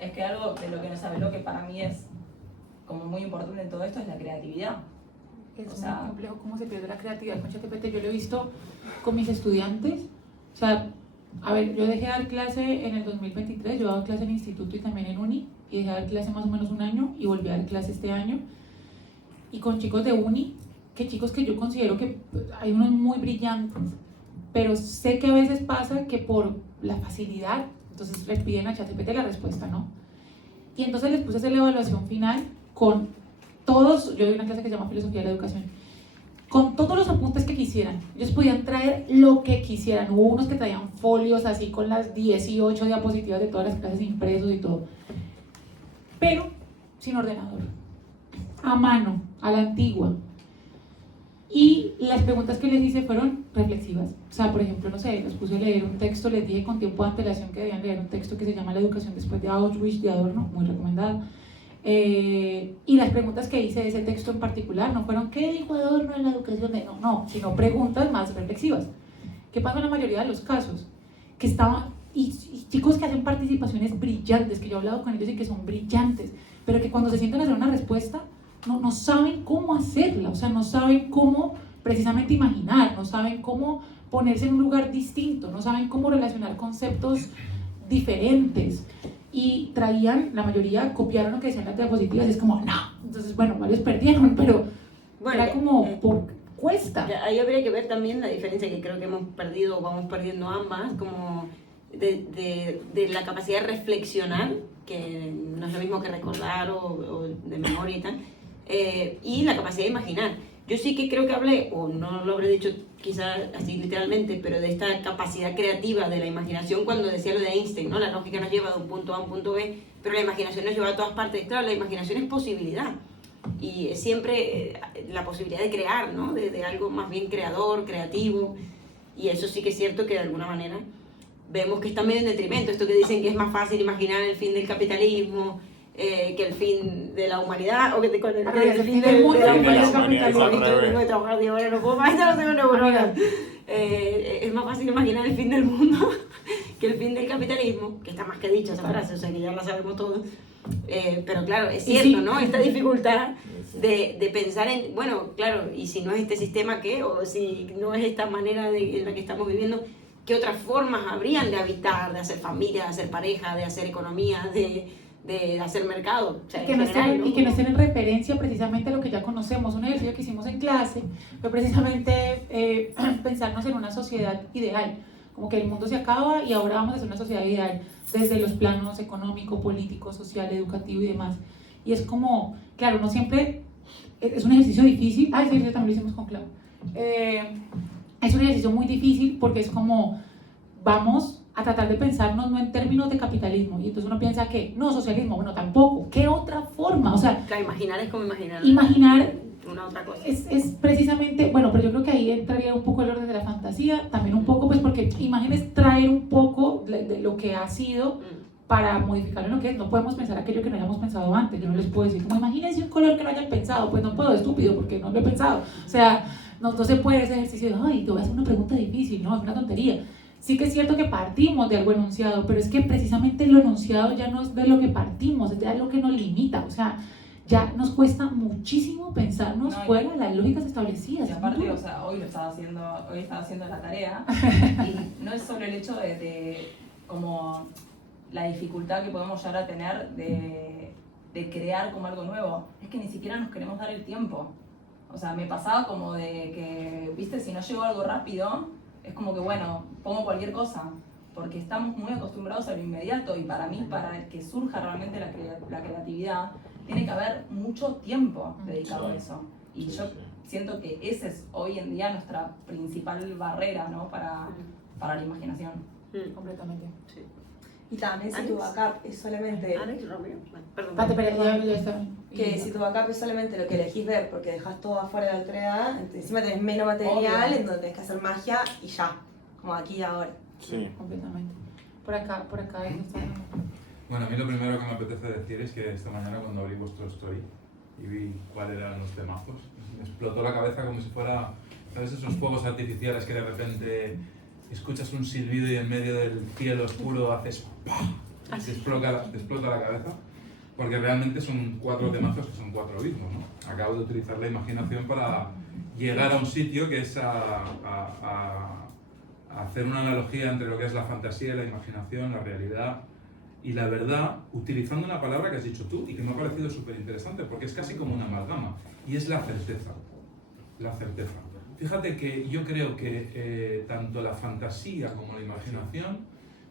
Es que algo de lo que nos habló que para mí es como muy importante en todo esto es la creatividad. Es O sea, muy complejo cómo se pierde la creatividad con ChatGPT. Yo lo he visto con mis estudiantes. O sea, a ver, yo dejé de dar clase en el 2023, yo he dado clase en instituto y también en uni, y dejé de dar clase más o menos un año y volví a dar clase este año. Y con chicos de uni, que chicos que yo considero que hay unos muy brillantes, pero sé que a veces pasa que por la facilidad, entonces le piden a ChatGPT la respuesta, ¿no? Y entonces les puse a hacer la evaluación final con todos, yo doy una clase que se llama Filosofía de la Educación, con todos los apuntes que quisieran. Ellos podían traer lo que quisieran. Hubo unos que traían folios así con las 18 diapositivas de todas las clases impresos y todo, pero sin ordenador, a mano, a la antigua. Y las preguntas que les hice fueron reflexivas. O sea, por ejemplo, no sé, los puse a leer un texto, les dije con tiempo de antelación que debían leer un texto que se llama La educación después de Auschwitz, de Adorno, muy recomendado. Y las preguntas que hice de ese texto en particular no fueron ¿qué dijo Adorno en la educación? No, sino preguntas más reflexivas. ¿Qué pasó en la mayoría de los casos? Que estaban, y chicos que hacen participaciones brillantes, que yo he hablado con ellos y que son brillantes, pero que cuando se sientan a hacer una respuesta, no saben cómo hacerla, o sea, no saben cómo precisamente imaginar, no saben cómo ponerse en un lugar distinto, no saben cómo relacionar conceptos diferentes. Y traían, la mayoría copiaron lo que decían las diapositivas, y es como, no, entonces bueno, varios perdieron, pero Bueno, era como, cuesta. Ahí habría que ver también la diferencia que creo que hemos perdido, o vamos perdiendo ambas, como de la capacidad de reflexionar, que no es lo mismo que recordar o de memoria y tal, y la capacidad de imaginar. Yo sí que creo que hablé, o no lo habré dicho quizás así literalmente, pero de esta capacidad creativa de la imaginación cuando decía lo de Einstein, ¿no? La lógica nos lleva de un punto A a un punto B, pero la imaginación nos lleva a todas partes. Claro, la imaginación es posibilidad, y es siempre la posibilidad de crear, ¿no? De algo más bien creador, creativo, y eso sí que es cierto que de alguna manera vemos que está medio en detrimento. Esto que dicen que es más fácil imaginar el fin del capitalismo que el fin de la humanidad, o que el fin del mundo. Tengo que trabajar 10 horas, no puedo más, ya no tengo neuronas. Es más fácil imaginar el fin del mundo que el fin del capitalismo, que está más que dicha esa frase, o sea que ya la sabemos todos. Pero claro, es cierto, ¿no? Esta dificultad de pensar en, bueno, claro, y si no es este sistema, ¿qué? O si no es esta manera en la que estamos viviendo, ¿qué otras formas habrían de habitar, de hacer familia, de hacer pareja, de hacer economía, de hacer mercado? O sea, y que no estén en referencia precisamente a lo que ya conocemos. Un ejercicio que hicimos en clase fue precisamente pensarnos en una sociedad ideal, como que el mundo se acaba y ahora vamos a hacer una sociedad ideal desde los planos económico, político, social, educativo y demás. Y es como, claro, no siempre, es un ejercicio difícil. Ese ejercicio también lo hicimos con Clau. Es un ejercicio muy difícil porque es como, vamos a tratar de pensarnos no en términos de capitalismo, y entonces uno piensa que, no, socialismo, bueno, tampoco, ¿qué otra forma? O sea, claro, imaginar es como imaginar. Imaginar una otra cosa. Es precisamente, bueno, pero yo creo que ahí entraría un poco el orden de la fantasía, también un poco, pues porque imágenes traer un poco de lo que ha sido para modificarlo en lo que es. No podemos pensar aquello que no hayamos pensado antes. Yo no les puedo decir, como imagínense un color que no hayan pensado, pues no puedo, estúpido, porque no lo he pensado. O sea, no se puede ese ejercicio de, ay, te voy a hacer una pregunta difícil, no, es una tontería. Sí que es cierto que partimos de algo enunciado, pero es que precisamente lo enunciado ya no es de lo que partimos, es de algo que nos limita, o sea, ya nos cuesta muchísimo pensarnos fuera de las lógicas establecidas. Y aparte, o sea, hoy estaba haciendo la tarea y no es solo el hecho de como la dificultad que podemos llegar a tener de crear como algo nuevo, es que ni siquiera nos queremos dar el tiempo. O sea, me pasaba como de que, viste, si no llegó algo rápido, es como que, bueno, pongo cualquier cosa, porque estamos muy acostumbrados a lo inmediato y para mí, para que surja realmente la creatividad, tiene que haber mucho tiempo dedicado a eso. Y yo siento que esa es hoy en día nuestra principal barrera, ¿no? para la imaginación. Completamente. Sí. Y también si tu backup es solamente... Alex Romero. Perdón. Ya está. Que si tu backup es solamente lo que elegís ver porque dejas todo afuera de la autoridad, encima tenés menos material Obvio. en donde tenés que hacer magia y ya, como aquí y ahora. Sí. Completamente. Por acá está. Bueno, a mí lo primero que me apetece decir es que esta mañana cuando abrí vuestro story y vi cuáles eran los temazos, me explotó la cabeza como si fuera, ¿sabes? Esos fuegos artificiales que de repente escuchas un silbido y en medio del cielo oscuro haces ¡pah! Y te explota la cabeza. Porque realmente son 4 temazos que son 4 abismos, ¿no? Acabo de utilizar la imaginación para llegar a un sitio que es a hacer una analogía entre lo que es la fantasía y la imaginación, la realidad y la verdad, utilizando una palabra que has dicho tú y que me ha parecido súper interesante porque es casi como una amalgama, y es la certeza. La certeza. Fíjate que yo creo que tanto la fantasía como la imaginación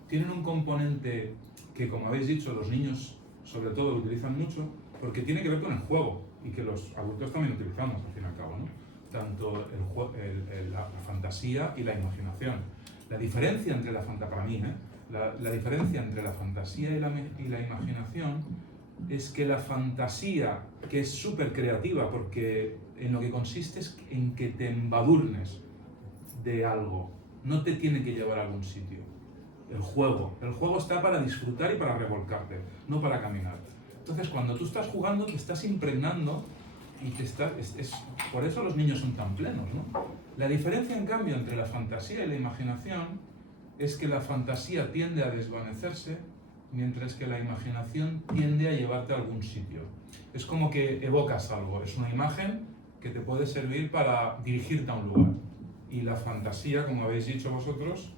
tienen un componente que, como habéis dicho, los niños sobre todo lo utilizan mucho porque tiene que ver con el juego y que los adultos también utilizamos al fin y al cabo, ¿no? Tanto la fantasía y la imaginación. La diferencia entre la fantasía, para mí, la diferencia entre la fantasía y la imaginación es que la fantasía, que es súper creativa porque en lo que consiste es en que te embadurnes de algo, no te tiene que llevar a algún sitio. El juego está para disfrutar y para revolcarte, no para caminar. Entonces, cuando tú estás jugando, te estás impregnando y por eso los niños son tan plenos, ¿no? La diferencia, en cambio, entre la fantasía y la imaginación es que la fantasía tiende a desvanecerse, mientras que la imaginación tiende a llevarte a algún sitio. Es como que evocas algo, es una imagen que te puede servir para dirigirte a un lugar. Y la fantasía, como habéis dicho vosotras,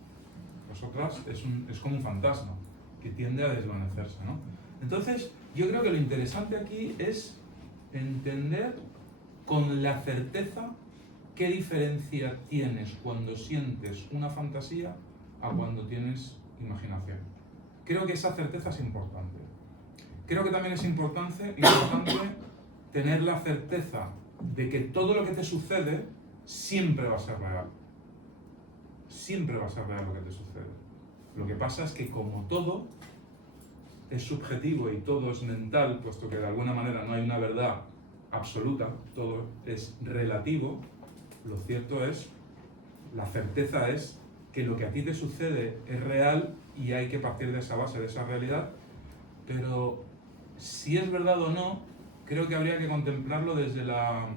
es como un fantasma que tiende a desvanecerse, ¿no? Entonces, yo creo que lo interesante aquí es entender con la certeza qué diferencia tienes cuando sientes una fantasía a cuando tienes imaginación. Creo que esa certeza es importante. Creo que también es importante tener la certeza de que todo lo que te sucede siempre va a ser real. Siempre va a ser real lo que te sucede. Lo que pasa es que como todo es subjetivo y todo es mental, puesto que de alguna manera no hay una verdad absoluta, todo es relativo, lo cierto es, la certeza es que lo que a ti te sucede es real y hay que partir de esa base, de esa realidad, pero si es verdad o no, creo que habría que contemplarlo desde la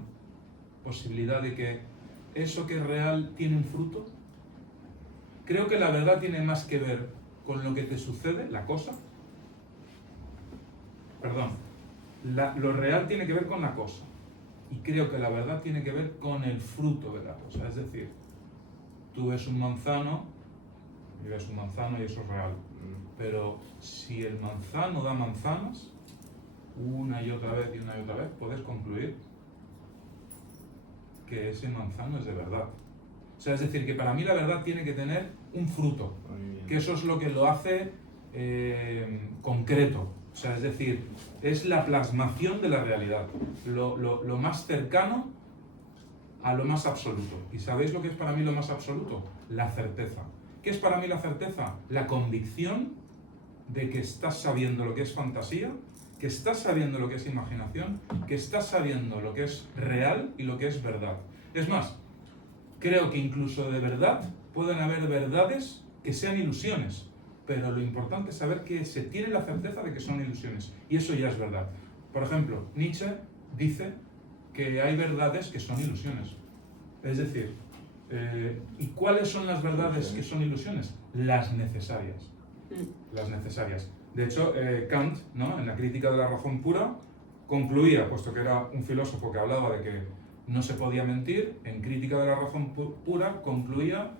posibilidad de que eso que es real tiene un fruto. Creo que la verdad tiene más que ver con lo que te sucede, la cosa. Perdón. Lo real tiene que ver con la cosa. Y creo que la verdad tiene que ver con el fruto de la cosa. Es decir, tú ves un manzano y eso es real. Pero si el manzano da manzanas, una y otra vez, puedes concluir que ese manzano es de verdad. O sea, es decir, que para mí la verdad tiene que tener un fruto, que eso es lo que lo hace concreto. O sea, es decir, es la plasmación de la realidad, lo más cercano a lo más absoluto. ¿Y sabéis lo que es para mí lo más absoluto? La certeza. ¿Qué es para mí la certeza? La convicción de que estás sabiendo lo que es fantasía que estás sabiendo lo que es imaginación, que estás sabiendo lo que es real y lo que es verdad. Es más, creo que incluso de verdad pueden haber verdades que sean ilusiones, pero lo importante es saber que se tiene la certeza de que son ilusiones, y eso ya es verdad. Por ejemplo, Nietzsche dice que hay verdades que son ilusiones. Es decir, ¿y cuáles son las verdades que son ilusiones? Las necesarias. Las necesarias. De hecho, Kant, ¿no?, en la crítica de la razón pura, concluía, puesto que era un filósofo que hablaba de que no se podía mentir, en crítica de la razón pura concluía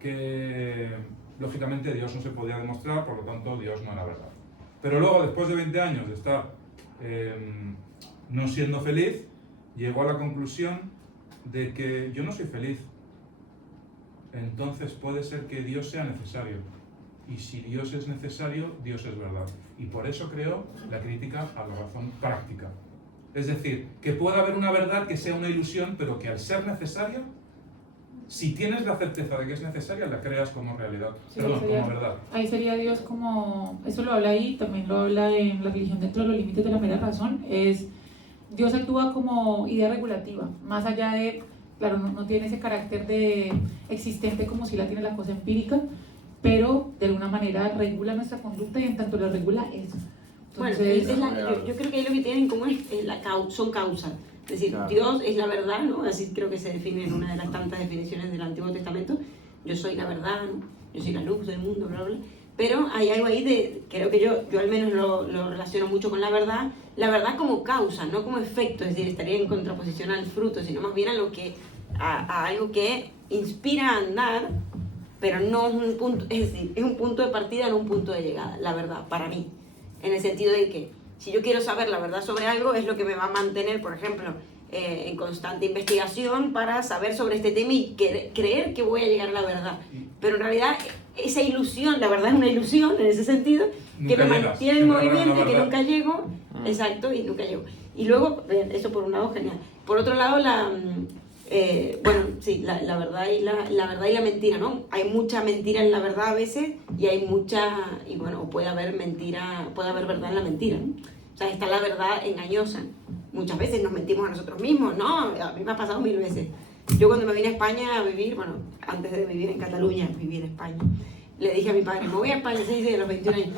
que, lógicamente, Dios no se podía demostrar, por lo tanto, Dios no era verdad. Pero luego, después de 20 años de estar no siendo feliz, llegó a la conclusión de que yo no soy feliz. Entonces puede ser que Dios sea necesario. Y si Dios es necesario, Dios es verdad. Y por eso creó la crítica a la razón práctica. Es decir, que pueda haber una verdad que sea una ilusión, pero que al ser necesaria, si tienes la certeza de que es necesaria, la creas como realidad. Sí, Perdón, sería, como verdad. ahí sería Dios como, eso lo habla ahí, también lo habla en la religión dentro de los límites de la mera razón, es Dios actúa como idea regulativa, más allá de, claro, no tiene ese carácter de existente como si la tiene la cosa empírica, pero de alguna manera regula nuestra conducta y en tanto lo regula eso. Entonces, Bueno, yo creo que ahí lo que tienen en común son causas. Es decir, Claro. Dios es la verdad, ¿no? Así creo que se define en una de las tantas definiciones del Antiguo Testamento. Yo soy la verdad, ¿no? Yo soy la luz del mundo, bla, bla. Pero hay algo ahí de, creo que yo al menos lo relaciono mucho con la verdad como causa, no como efecto, es decir, estaría en contraposición al fruto, sino más bien a algo que inspira a andar, pero no es un punto, es decir, es un punto de partida, no un punto de llegada, la verdad, para mí. En el sentido de que si yo quiero saber la verdad sobre algo, es lo que me va a mantener, por ejemplo, en constante investigación para saber sobre este tema y creer que voy a llegar a la verdad. Pero en realidad, esa ilusión, la verdad es una ilusión en ese sentido, que Nunca me llegas, mantiene en siempre habrá movimiento una y que verdad. nunca llego. Exacto, y nunca llego. Y luego, eso por un lado, genial. Por otro lado, bueno, sí, la verdad y la verdad y la mentira, ¿no? Hay mucha mentira en la verdad a veces y hay mucha, y bueno, puede haber mentira, puede haber verdad en la mentira, ¿no? O sea, está la verdad engañosa. Muchas veces nos mentimos a nosotros mismos, ¿no? A mí me ha pasado 1000 veces. Yo cuando me vine a España a vivir, bueno, antes de vivir en Cataluña, viví en España, le dije a mi padre, me voy a España, se dice de los 21 años.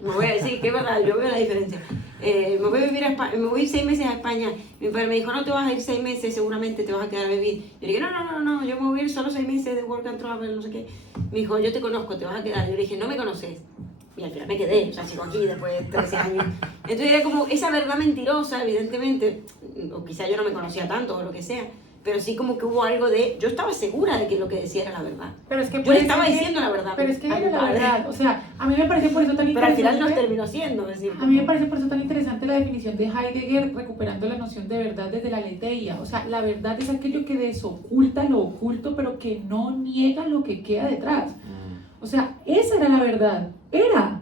Me voy a decir, que es verdad, yo veo la diferencia. Me voy a vivir a España, me voy a ir 6 meses a España. Mi padre me dijo, no te vas a ir 6 meses, seguramente te vas a quedar a vivir. Yo le dije, no, yo me voy a ir solo 6 meses de work and travel, no sé qué. Me dijo, yo te conozco, te vas a quedar. Yo le dije, no me conoces. Y al final me quedé, o sea, sigo aquí después de 13 años. Entonces era como esa verdad mentirosa, evidentemente, o quizá yo no me conocía tanto o lo que sea, pero sí como que hubo algo de, yo estaba segura de que lo que decía era la verdad. pero es que Yo le estaba diciendo la verdad. Pero es que a mi era la padre. verdad, o sea, a mí me parece por eso tan Pero al interesante. final nos terminó siendo, es decir, A mí me parece por eso tan interesante la definición de Heidegger recuperando la noción de verdad desde la aletheia. O sea, la verdad es aquello que desoculta lo oculto, pero que no niega lo que queda detrás. O sea, esa era la verdad. Era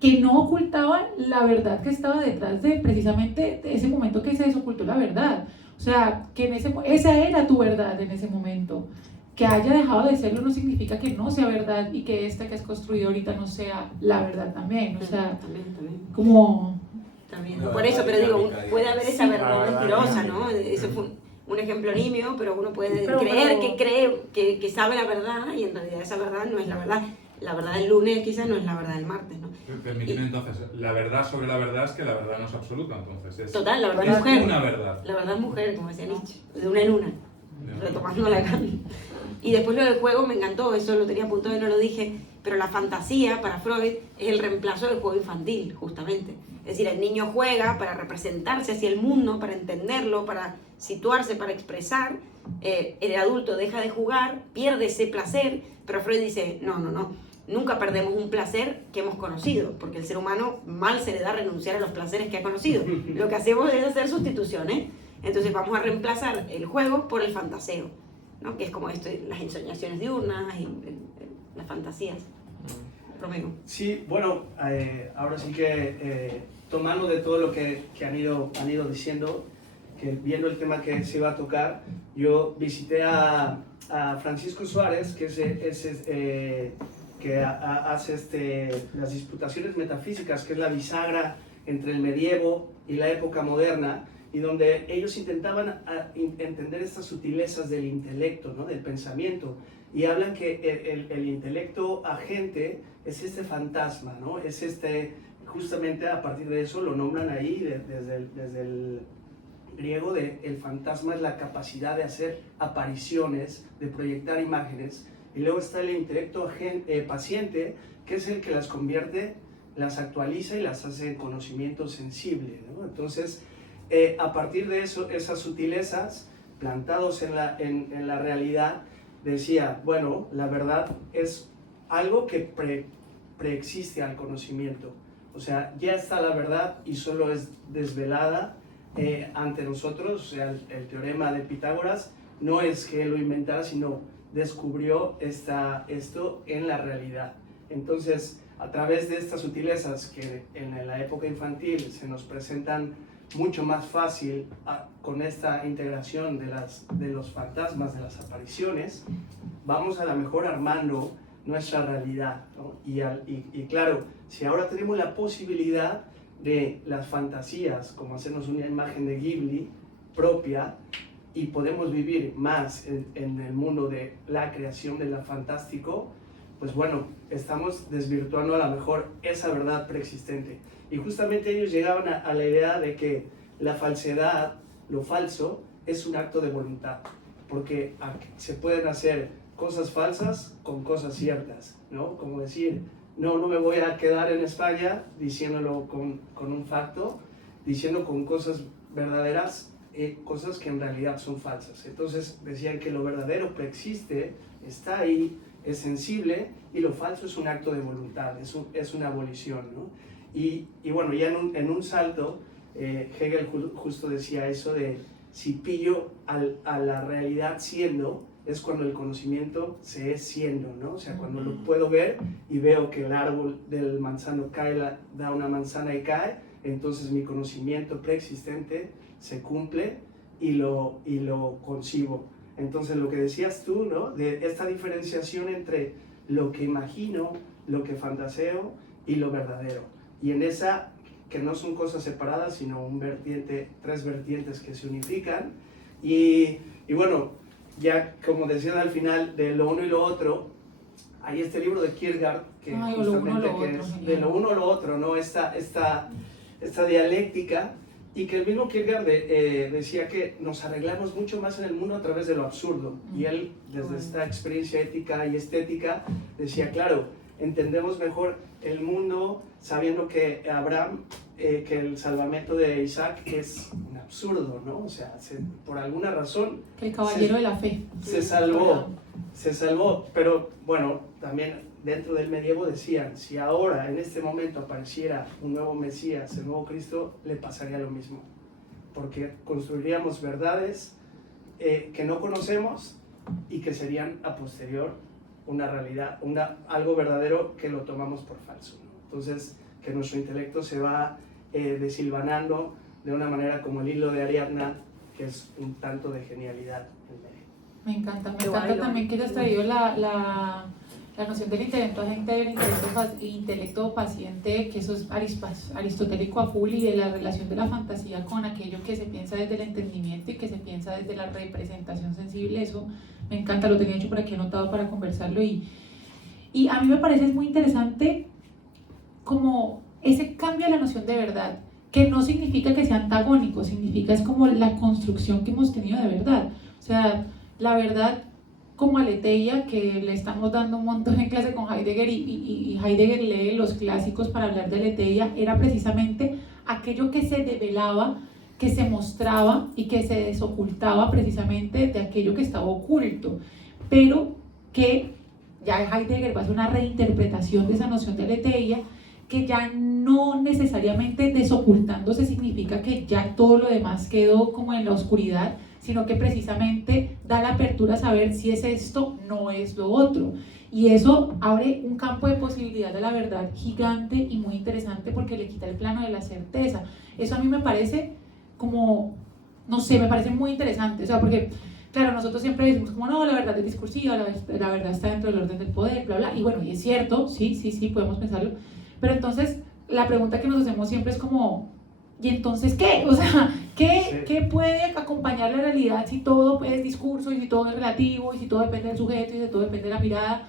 que no ocultaba la verdad que estaba detrás de precisamente ese momento que se desocultó la verdad. O sea, que esa era tu verdad en ese momento. Que haya dejado de serlo no significa que no sea verdad y que esta que has construido ahorita no sea la verdad también. O sea, también. como... También. No, Por eso, pero digo, dinámica, puede haber esa Sí, verdad la verdad mentirosa, dinámica. ¿no? Eso fue un ejemplo nimio, pero uno puede Pero- creer que sabe la verdad y en realidad esa verdad no es la verdad. La verdad del lunes quizás no es la verdad del martes, ¿no? Permíteme entonces, la verdad sobre la verdad es que la verdad no es absoluta, entonces es, Total, la verdad es es mujer. una verdad. La verdad es mujer, como decía Nietzsche, de una en una, retomando la Kant. Y después lo del juego me encantó, eso lo tenía apuntado y no lo dije, pero la fantasía para Freud es el reemplazo del juego infantil, justamente. Es decir, el niño juega para representarse hacia el mundo, para entenderlo, para situarse, para expresar. El adulto deja de jugar, pierde ese placer, pero Freud dice, no, nunca perdemos un placer que hemos conocido, porque el ser humano mal se le da renunciar a los placeres que ha conocido. Lo que hacemos es hacer sustituciones. Entonces vamos a reemplazar el juego por el fantaseo, ¿no? Que es como esto, las ensoñaciones diurnas y las fantasías. Romeo. Sí, bueno, ahora sí que tomando de todo lo que han ido diciendo, que viendo el tema que se iba a tocar, yo visité a Francisco Suárez, que que hace las disputaciones metafísicas, que es la bisagra entre el medievo y la época moderna, y donde ellos intentaban entender estas sutilezas del intelecto, ¿no? Del pensamiento, y hablan que el intelecto agente es este fantasma, ¿no? Es justamente a partir de eso lo nombran ahí desde el griego, el fantasma es la capacidad de hacer apariciones, de proyectar imágenes, y luego está el intelecto paciente, que es el que las convierte, las actualiza y las hace en conocimiento sensible, ¿no? Entonces, a partir de eso, esas sutilezas plantados en la realidad, decía, bueno, la verdad es algo que preexiste al conocimiento. O sea, ya está la verdad y solo es desvelada ante nosotros. O sea, el teorema de Pitágoras no es que él lo inventara, sino descubrió esto en la realidad. Entonces, a través de estas sutilezas que en la época infantil se nos presentan mucho más fácil con esta integración de los fantasmas, de las apariciones, vamos a lo mejor armando nuestra realidad, ¿no? Y claro, si ahora tenemos la posibilidad de las fantasías, como hacernos una imagen de Ghibli propia, y podemos vivir más en el mundo de la creación de lo fantástico, pues bueno, estamos desvirtuando a lo mejor esa verdad preexistente. Y justamente ellos llegaban a la idea de que la falsedad, lo falso, es un acto de voluntad, porque se pueden hacer cosas falsas con cosas ciertas, ¿no? Como decir, no me voy a quedar en España diciéndolo con un facto, diciendo con cosas verdaderas, cosas que en realidad son falsas. Entonces decían que lo verdadero preexiste, está ahí, es sensible, y lo falso es un acto de voluntad, es una abolición, ¿no? Y bueno, ya en un salto, Hegel justo decía eso de si pillo a la realidad siendo, es cuando el conocimiento se es siendo, ¿no? O sea, cuando lo puedo ver y veo que el árbol del manzano da una manzana y cae, entonces mi conocimiento preexistente se cumple y lo concibo. Entonces lo que decías tú, ¿no? De esta diferenciación entre lo que imagino, lo que fantaseo y lo verdadero. Y en esa, que no son cosas separadas, sino tres vertientes que se unifican. Y bueno, ya como decían al final, de lo uno y lo otro, hay este libro de Kierkegaard, que justamente es de lo uno a lo otro, ¿no? Esta dialéctica, y que el mismo Kierkegaard decía que nos arreglamos mucho más en el mundo a través de lo absurdo. Y él, desde esta experiencia ética y estética, decía, claro, entendemos mejor el mundo sabiendo que Abraham, que el salvamento de Isaac es un absurdo, ¿no? O sea, por alguna razón... Que el caballero de la fe. Se salvó, pero bueno, también dentro del medievo decían, si ahora en este momento apareciera un nuevo Mesías, el nuevo Cristo, le pasaría lo mismo, porque construiríamos verdades que no conocemos y que serían a posterior una realidad, algo verdadero que lo tomamos por falso, ¿no? Entonces, que nuestro intelecto se va desilvanando de una manera como el hilo de Ariadna, que es un tanto de genialidad en medio. Me encanta también que hayas traído la noción del intelecto agente, del intelecto paciente, que eso es aristotélico a full, y de la relación de la fantasía con aquello que se piensa desde el entendimiento y que se piensa desde la representación sensible. Eso me encanta, lo tenía hecho por aquí anotado para conversarlo, y a mí me parece muy interesante como ese cambio a la noción de verdad, que no significa que sea antagónico, significa es como la construcción que hemos tenido de verdad. O sea, la verdad como aletheia, que le estamos dando un montón en clase con Heidegger, y Heidegger lee los clásicos para hablar de aletheia, era precisamente aquello que se develaba, que se mostraba y que se desocultaba precisamente de aquello que estaba oculto, pero que ya Heidegger va a hacer una reinterpretación de esa noción de aletheia, que ya no necesariamente desocultándose significa que ya todo lo demás quedó como en la oscuridad, sino que precisamente da la apertura a saber si es esto, no es lo otro. Y eso abre un campo de posibilidad de la verdad gigante y muy interesante, porque le quita el plano de la certeza. Eso a mí me parece como, no sé, me parece muy interesante. O sea, porque, claro, nosotros siempre decimos como, no, la verdad es discursiva, la verdad está dentro del orden del poder, bla, bla. Y bueno, y es cierto, sí, podemos pensarlo. Pero entonces, la pregunta que nos hacemos siempre es como, ¿y entonces qué? O sea, ¿qué puede acompañar la realidad si todo es discurso y si todo es relativo y si todo depende del sujeto y si todo depende de la mirada?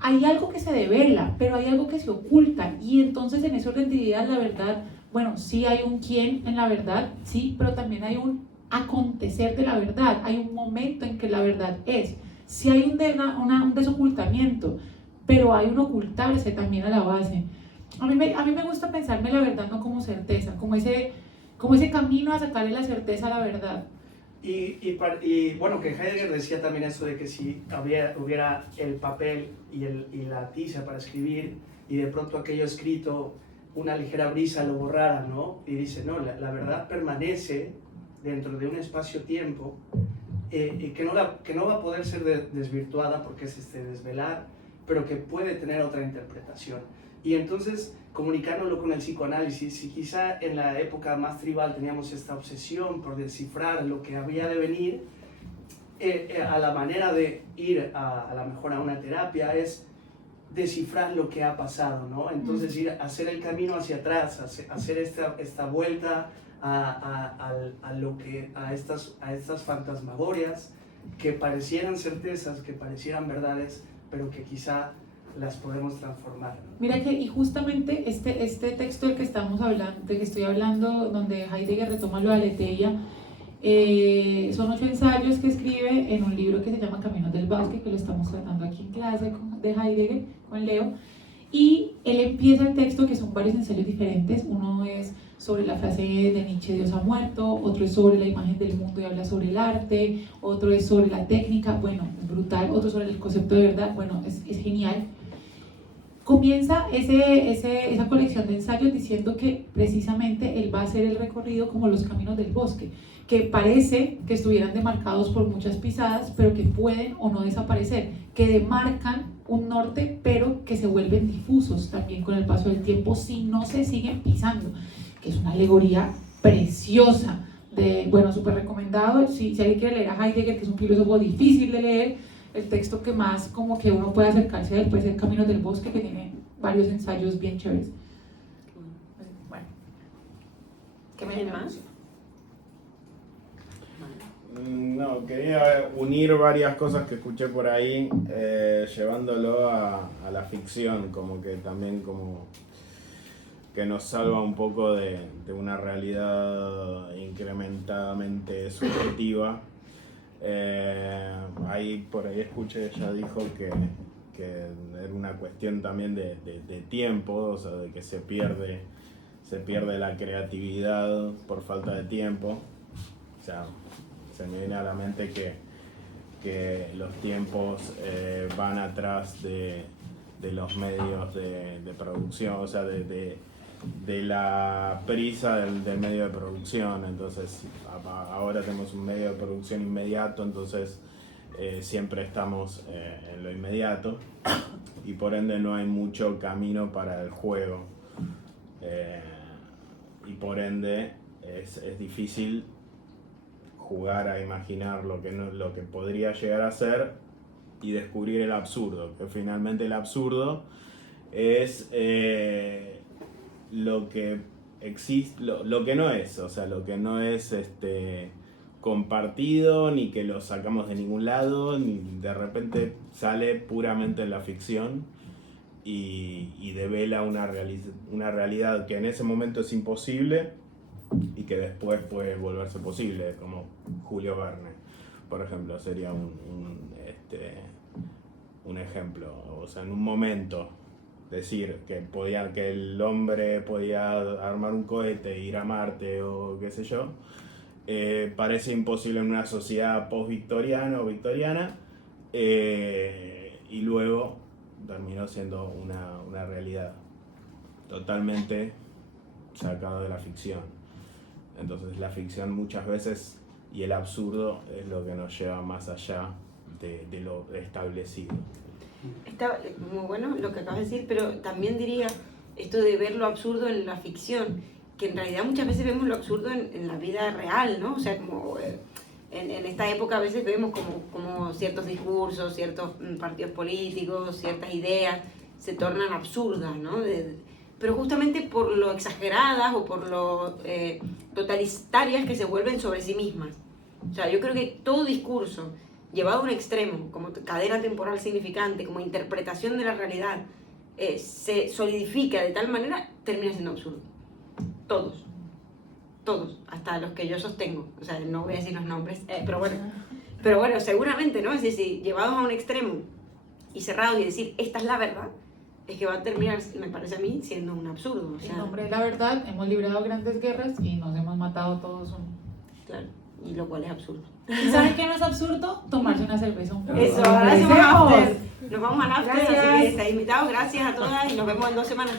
Hay algo que se devela, pero hay algo que se oculta, y entonces en ese orden de ideas la verdad, bueno, sí hay un quién en la verdad, sí, pero también hay un acontecer de la verdad, hay un momento en que la verdad es, sí hay un desocultamiento, pero hay un ocultarse también a la base. A mí me gusta pensarme la verdad no como certeza, como ese camino a sacarle la certeza a la verdad. Y bueno, que Heidegger decía también eso de que si hubiera el papel y la tiza para escribir y de pronto aquello escrito, una ligera brisa lo borrara, ¿no? Y dice, no, la verdad permanece dentro de un espacio-tiempo que no va a poder ser desvirtuada porque es desvelar, pero que puede tener otra interpretación. Y entonces, comunicándolo con el psicoanálisis, si quizá en la época más tribal teníamos esta obsesión por descifrar lo que había de venir, a la manera de ir a lo mejor a una terapia es descifrar lo que ha pasado, ¿no? Entonces hacer el camino hacia atrás, hacer esta vuelta a estas fantasmagorias que parecieran certezas, que parecieran verdades, pero que quizá las podemos transformar, ¿no? Mira que, y justamente este texto del que estamos hablando, del que estoy hablando, donde Heidegger retoma lo de Aletheia, son 8 ensayos que escribe en un libro que se llama Caminos del Bosque, que lo estamos tratando aquí en clase de Heidegger, con Leo, y él empieza el texto, que son varios ensayos diferentes. Uno es sobre la frase de Nietzsche, Dios ha muerto, otro es sobre la imagen del mundo y habla sobre el arte, otro es sobre la técnica, bueno, es brutal, otro sobre el concepto de verdad, bueno, es genial. Comienza esa colección de ensayos diciendo que precisamente él va a hacer el recorrido como los caminos del bosque, que parece que estuvieran demarcados por muchas pisadas, pero que pueden o no desaparecer, que demarcan un norte, pero que se vuelven difusos también con el paso del tiempo si no se siguen pisando, que es una alegoría preciosa, bueno, súper recomendado. Si alguien quiere leer a Heidegger, que es un filósofo difícil de leer, el texto que más como que uno puede acercarse a él puede ser Caminos del Bosque, que tiene varios ensayos bien chéveres. Bueno, ¿qué me más? No, quería unir varias cosas que escuché por ahí, llevándolo a la ficción, como que también como que nos salva un poco de una realidad incrementadamente subjetiva. Por ahí escuché, ella dijo que era una cuestión también de tiempo, o sea, de que se pierde la creatividad por falta de tiempo. O sea, se me viene a la mente que los tiempos van atrás de los medios de producción, o sea, de la prisa del medio de producción. Entonces ahora tenemos un medio de producción inmediato, entonces siempre estamos en lo inmediato y por ende no hay mucho camino para el juego, y por ende es difícil jugar a imaginar lo que podría llegar a ser y descubrir el absurdo, que finalmente el absurdo es lo que existe, lo que no es, o sea, lo que no es compartido, ni que lo sacamos de ningún lado, ni de repente sale puramente en la ficción y devela una realidad que en ese momento es imposible y que después puede volverse posible, como Julio Verne, por ejemplo, sería un ejemplo. O sea, en un momento decir que el hombre podía armar un cohete e ir a Marte o qué sé yo, parece imposible en una sociedad post-victoriana o victoriana, y luego terminó siendo una realidad totalmente sacado de la ficción. Entonces la ficción muchas veces y el absurdo es lo que nos lleva más allá de lo establecido. Está muy bueno lo que acabas de decir, pero también diría esto de ver lo absurdo en la ficción, que en realidad muchas veces vemos lo absurdo en la vida real, ¿no? O sea, como en esta época a veces vemos como ciertos discursos, ciertos partidos políticos, ciertas ideas se tornan absurdas, ¿no? pero justamente por lo exageradas o por lo totalitarias que se vuelven sobre sí mismas. O sea, yo creo que todo discurso llevado a un extremo, como cadena temporal significante, como interpretación de la realidad, se solidifica de tal manera, termina siendo absurdo. Todos, hasta los que yo sostengo. O sea, no voy a decir los nombres, pero bueno, seguramente, ¿no? Es decir, llevados a un extremo y cerrados y decir, esta es la verdad, es que va a terminar, me parece a mí, siendo un absurdo. O sea, En nombre de la verdad, hemos librado grandes guerras y nos hemos matado todos. claro, y lo cual es absurdo. ¿Y saben qué no es absurdo? Tomarse una cerveza un poco. Eso, ahora hacemos Empecemos. after. Nos vamos al after, así Gracias. que estáis invitados. Gracias a todas y nos vemos en 2 semanas.